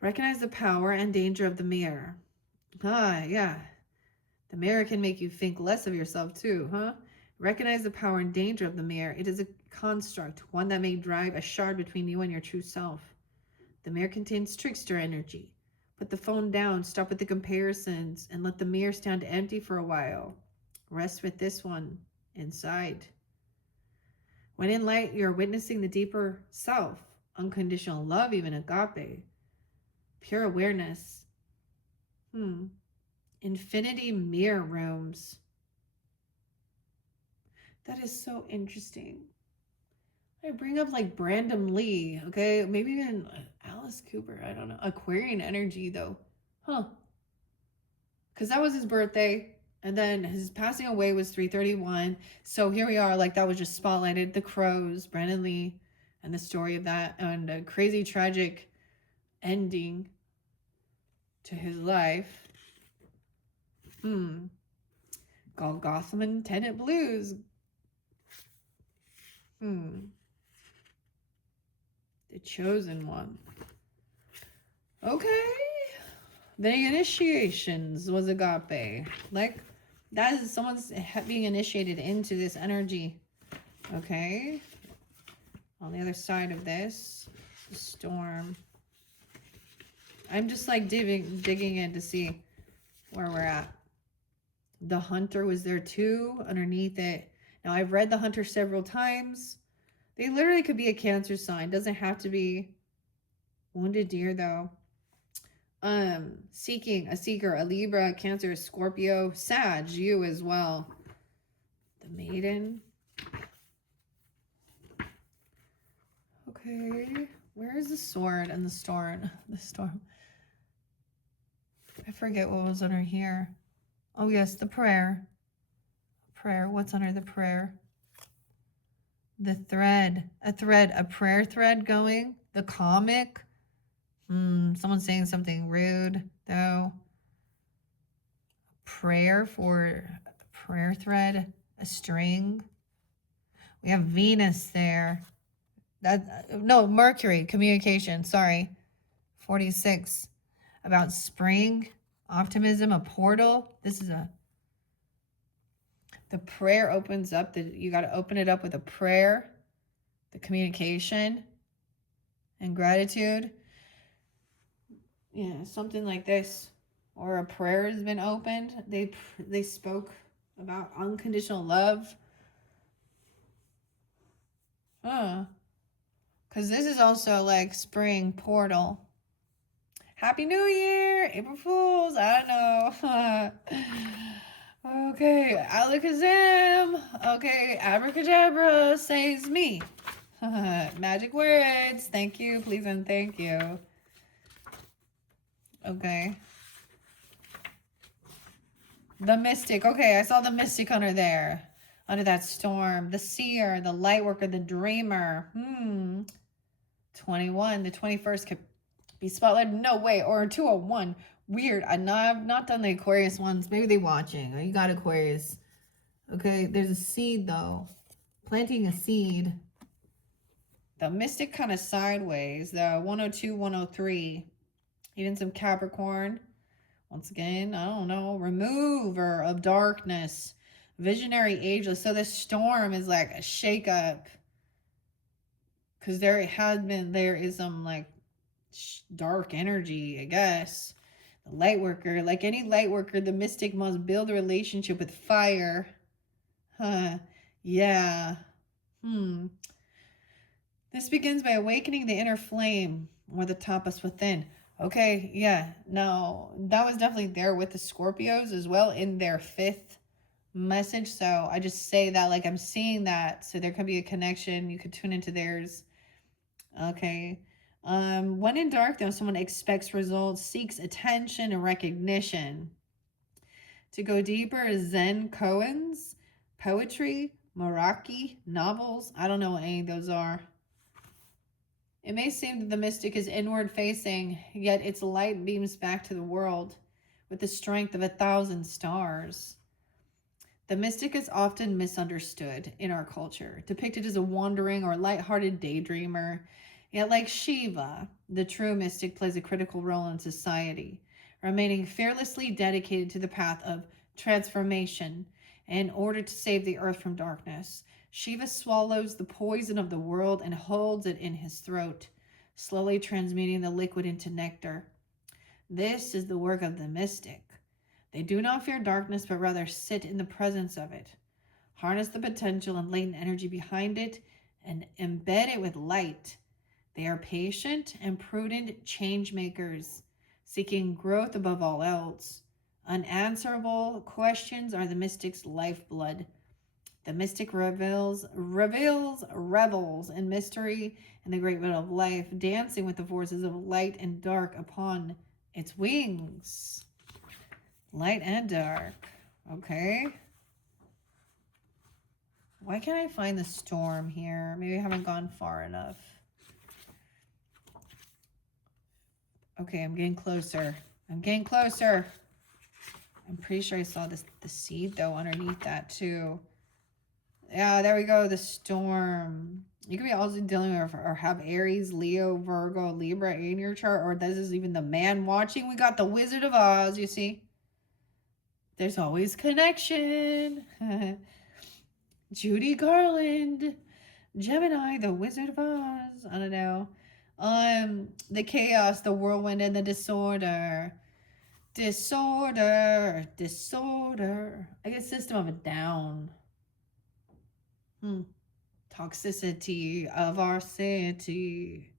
Recognize the power and danger of the mirror. Ah, yeah. The mirror can make you think less of yourself too, huh? Recognize the power and danger of the mirror. It is a construct, one that may drive a shard between you and your true self. The mirror contains trickster energy. Put the phone down, stop with the comparisons, and let the mirror stand empty for a while. Rest with this one inside. When in light, you're witnessing the deeper self, unconditional love, even agape, pure awareness. Infinity mirror rooms. That is so interesting. I bring up like Brandon Lee, okay? Maybe even Alice Cooper. I don't know. Aquarian energy though. Huh. Because that was his birthday. And then his passing away was 3/31. So here we are. Like that was just spotlighted. The Crows, Brandon Lee, and the story of that. And a crazy tragic ending to his life. Called Gotham and Tenet Blues. The Chosen One. Okay. The initiations was agape. Like, that is someone's being initiated into this energy. Okay. On the other side of this, the storm. I'm just like digging in to see where we're at. The Hunter was there too, underneath it. Now, I've read the Hunter several times. They literally could be a Cancer sign. Doesn't have to be wounded deer, though. Seeking, a seeker, a Libra, Cancer, Scorpio, Sag, you as well. The Maiden. Okay. Where is the sword and the storm? The storm. I forget what was under here. Oh, yes, the prayer. Prayer. What's under the prayer? The thread. A thread. A prayer thread going. The comic. Someone's saying something rude, though. Prayer for prayer thread. A string. We have Venus there. No, Mercury. Communication. Sorry. 46. About spring. Optimism. A portal. This is the prayer opens up. You got to open it up with a prayer. The communication. And gratitude. Yeah, something like this. Or a prayer has been opened. They spoke about unconditional love. Because this is also like spring portal. Happy New Year! April Fools! I don't know. Okay, alakazam. Okay, abracadabra saves me. Magic words. Thank you, please, and thank you. Okay. The Mystic. Okay, I saw the Mystic under there. Under that storm. The Seer, the Lightworker, the Dreamer. 21. The 21st could be spotlighted. No way. Or 201. Weird. I've not done the Aquarius ones. Maybe they watching. Oh, you got Aquarius. Okay, there's a seed though. Planting a seed. The Mystic kind of sideways. The 102, 103. Even some Capricorn. Once again, I don't know. Remover of darkness. Visionary ageless. So this storm is like a shakeup. Because there is some like dark energy, I guess. The light worker. Like any light worker, the Mystic must build a relationship with fire. Yeah. This begins by awakening the inner flame or the tapas within. Okay, yeah, no, that was definitely there with the Scorpios as well in their 5th message. So I just say that like I'm seeing that. So there could be a connection. You could tune into theirs. Okay. When in dark, though, someone expects results, seeks attention and recognition. To go deeper is Zen koans, poetry, Meraki, novels. I don't know what any of those are. It may seem that the mystic is inward facing, yet its light beams back to the world with the strength of 1,000 stars. The mystic is often misunderstood in our culture, depicted as a wandering or light-hearted daydreamer. Yet, like Shiva, the true mystic plays a critical role in society, remaining fearlessly dedicated to the path of transformation in order to save the earth from darkness. Shiva swallows the poison of the world and holds it in his throat, slowly transmuting the liquid into nectar. This is the work of the mystic. They do not fear darkness, but rather sit in the presence of it, harness the potential and latent energy behind it, and embed it with light. They are patient and prudent change makers, seeking growth above all else. Unanswerable questions are the mystic's lifeblood. The mystic revels in mystery and the great wheel of life, dancing with the forces of light and dark upon its wings. Light and dark. Okay. Why can't I find the storm here? Maybe I haven't gone far enough. Okay, I'm getting closer. I'm getting closer. I'm pretty sure I saw the seed, though, underneath that, too. Yeah, there we go. The storm. You could be also dealing with or have Aries, Leo, Virgo, Libra in your chart. Or this is even the man watching. We got the Wizard of Oz, you see. There's always connection. Judy Garland. Gemini, the Wizard of Oz. I don't know. The chaos, the whirlwind, and the disorder. Disorder. I get System of a Down. Toxicity of our city.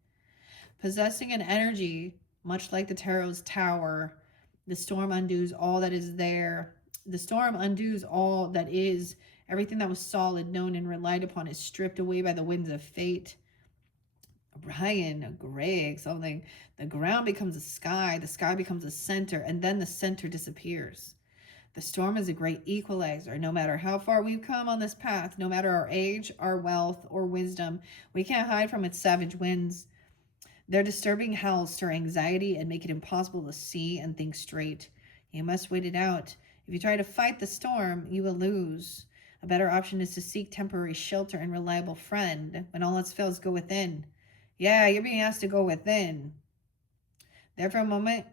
Possessing an energy, much like the tarot's tower. The storm undoes all that is there. The storm undoes all that is. Everything that was solid, known, and relied upon is stripped away by the winds of fate. Brian Gregg, something. The ground becomes a sky becomes a center, and then the center disappears. The storm is a great equalizer. No matter how far we've come on this path, no matter our age, our wealth, or wisdom, we can't hide from its savage winds. Their disturbing howls stir anxiety and make it impossible to see and think straight. You must wait it out. If you try to fight the storm, you will lose. A better option is to seek temporary shelter and reliable friend. When all else fails, go within. Yeah, you're being asked to go within. There for a moment,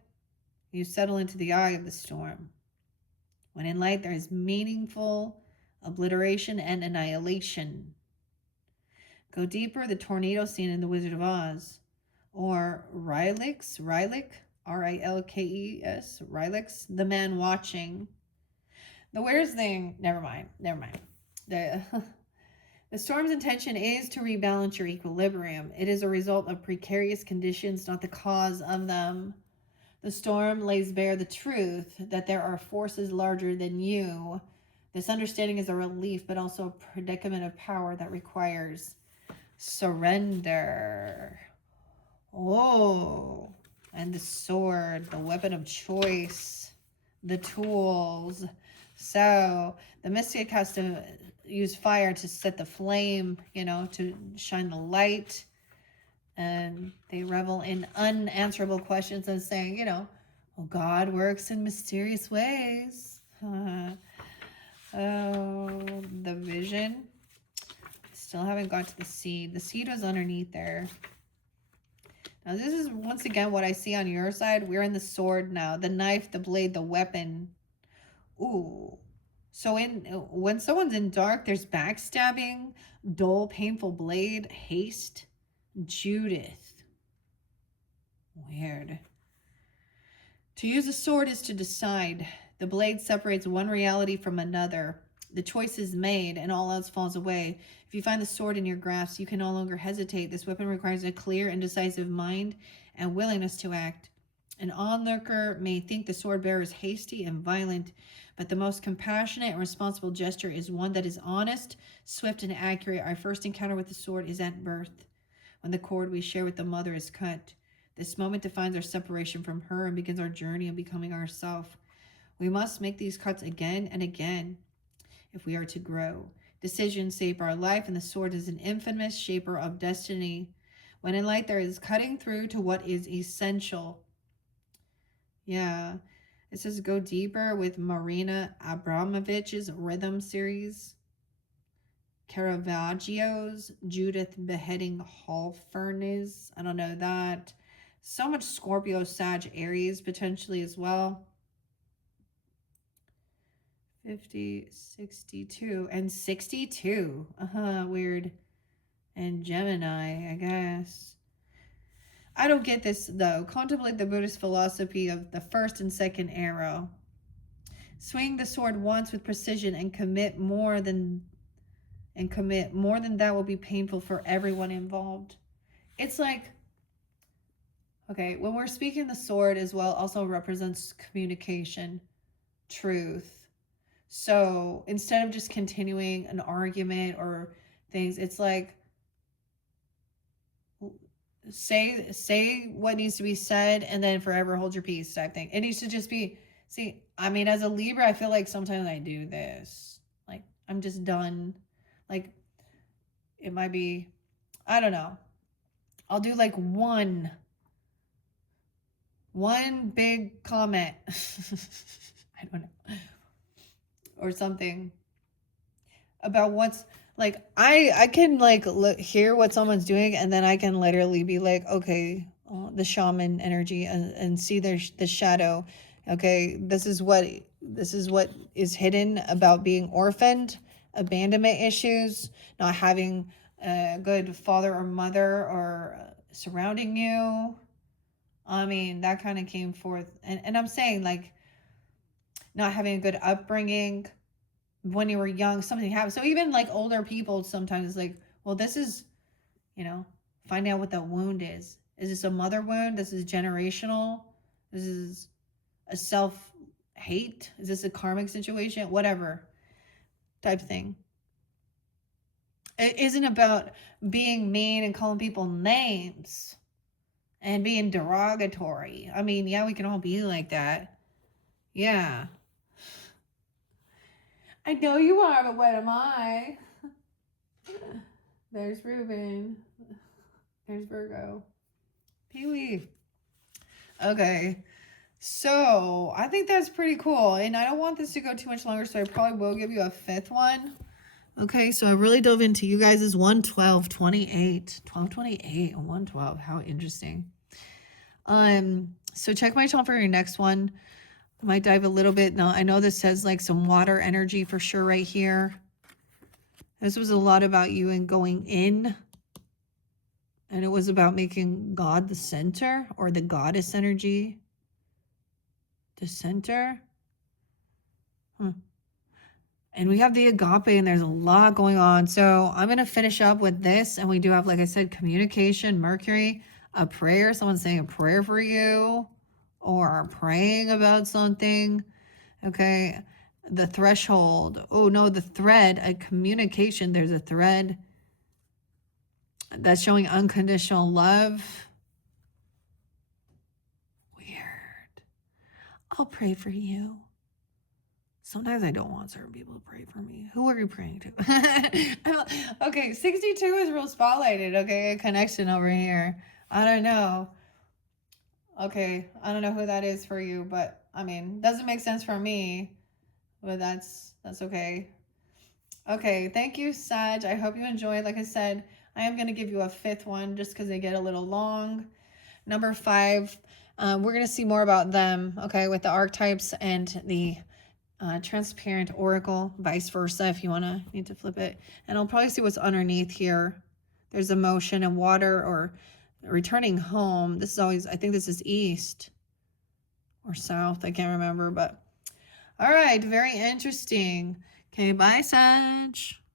you settle into the eye of the storm. When in light, there is meaningful obliteration and annihilation. Go deeper, the tornado scene in The Wizard of Oz. Or Rylix, R-I-L-K-E-S, Rylix, the man watching. The weirdest thing, never mind. The storm's intention is to rebalance your equilibrium. It is a result of precarious conditions, not the cause of them. The storm lays bare the truth that there are forces larger than you. This understanding is a relief, but also a predicament of power that requires surrender. Oh, and the sword, the weapon of choice, the tools. So the mystic has to use fire to set the flame, to shine the light. And they revel in unanswerable questions and saying, God works in mysterious ways. Oh, the vision. Still haven't got to the seed. The seed was underneath there. Now, this is once again what I see on your side. We're in the sword now. The knife, the blade, the weapon. Ooh. So when someone's in dark, there's backstabbing, dull, painful blade, haste, Judith. Weird. To use a sword is to decide. The blade separates one reality from another. The choice is made and all else falls away. If you find the sword in your grasp, you can no longer hesitate. This weapon requires a clear and decisive mind and willingness to act. An onlooker may think the sword bearer is hasty and violent, but the most compassionate and responsible gesture is one that is honest, swift, and accurate. Our first encounter with the sword is at birth, when the cord we share with the mother is cut. This moment defines our separation from her and begins our journey of becoming ourselves. We must make these cuts again and again if we are to grow. Decisions shape our life, and the sword is an infamous shaper of destiny. When in light, there is cutting through to what is essential. Yeah. It says go deeper with Marina Abramovich's Rhythm series. Caravaggio's Judith beheading Holofernes. I don't know that. So much Scorpio, Sag, Aries potentially as well. 50, 62, and 62. Weird. And Gemini, I guess. I don't get this though. Contemplate the Buddhist philosophy of the first and second arrow. Swing the sword once with precision and commit more than that will be painful for everyone involved. It's like, okay, when we're speaking, the sword as well also represents communication, truth. So instead of just continuing an argument or things, it's like, say what needs to be said and then forever hold your peace type thing. It needs to just be, see, I mean, as a Libra, I feel like sometimes I do this. Like, I'm just done. Like, it might be, I don't know. I'll do like one big comment. I don't know. Or something about what's like, I can like hear what someone's doing, and then I can literally be like, okay, the shaman energy, and see the shadow. Okay, this is what is hidden about being orphaned, abandonment issues, not having a good father or mother or surrounding you. I mean, that kind of came forth, and I'm saying like not having a good upbringing when you were young, something happened. So even like older people sometimes it's like, well, this is, find out what the wound is. Is this a mother wound? This is generational. This is a self-hate. Is this a karmic situation? Whatever type thing. It isn't about being mean and calling people names and being derogatory. I mean, yeah, we can all be like that. Yeah. I know you are, but what am I? There's Ruben. There's Virgo. Pee-wee. Okay. So, I think that's pretty cool. And I don't want this to go too much longer, so I probably will give you a fifth one. Okay, so I really dove into you guys' 112, 28. 1228 and 112. How interesting. So check my channel for your next one. I might dive a little bit. Now, I know this says like some water energy for sure right here. This was a lot about you and going in. And it was about making God the center, or the goddess energy the center. And we have the Agape, and there's a lot going on. So I'm going to finish up with this. And we do have, like I said, communication, Mercury, a prayer. Someone's saying a prayer for you, or praying about something. Okay. The threshold. Oh, no, the thread, a communication. There's a thread that's showing unconditional love. Weird. I'll pray for you. Sometimes I don't want certain people to pray for me. Who are you praying to? Okay, 62 is real spotlighted. Okay, a connection over here. I don't know. Okay, I don't know who that is for you, but I mean, doesn't make sense for me. But that's okay. Okay, thank you, Sag. I hope you enjoyed. Like I said, I am going to give you a fifth one just because they get a little long. Number 5, we're going to see more about them, okay, with the archetypes and the transparent oracle, vice versa, if you need to flip it. And I'll probably see what's underneath here. There's emotion and water, or returning home. This is always, I think this is east or south. I can't remember, but all right, very interesting. Okay, bye, Sag.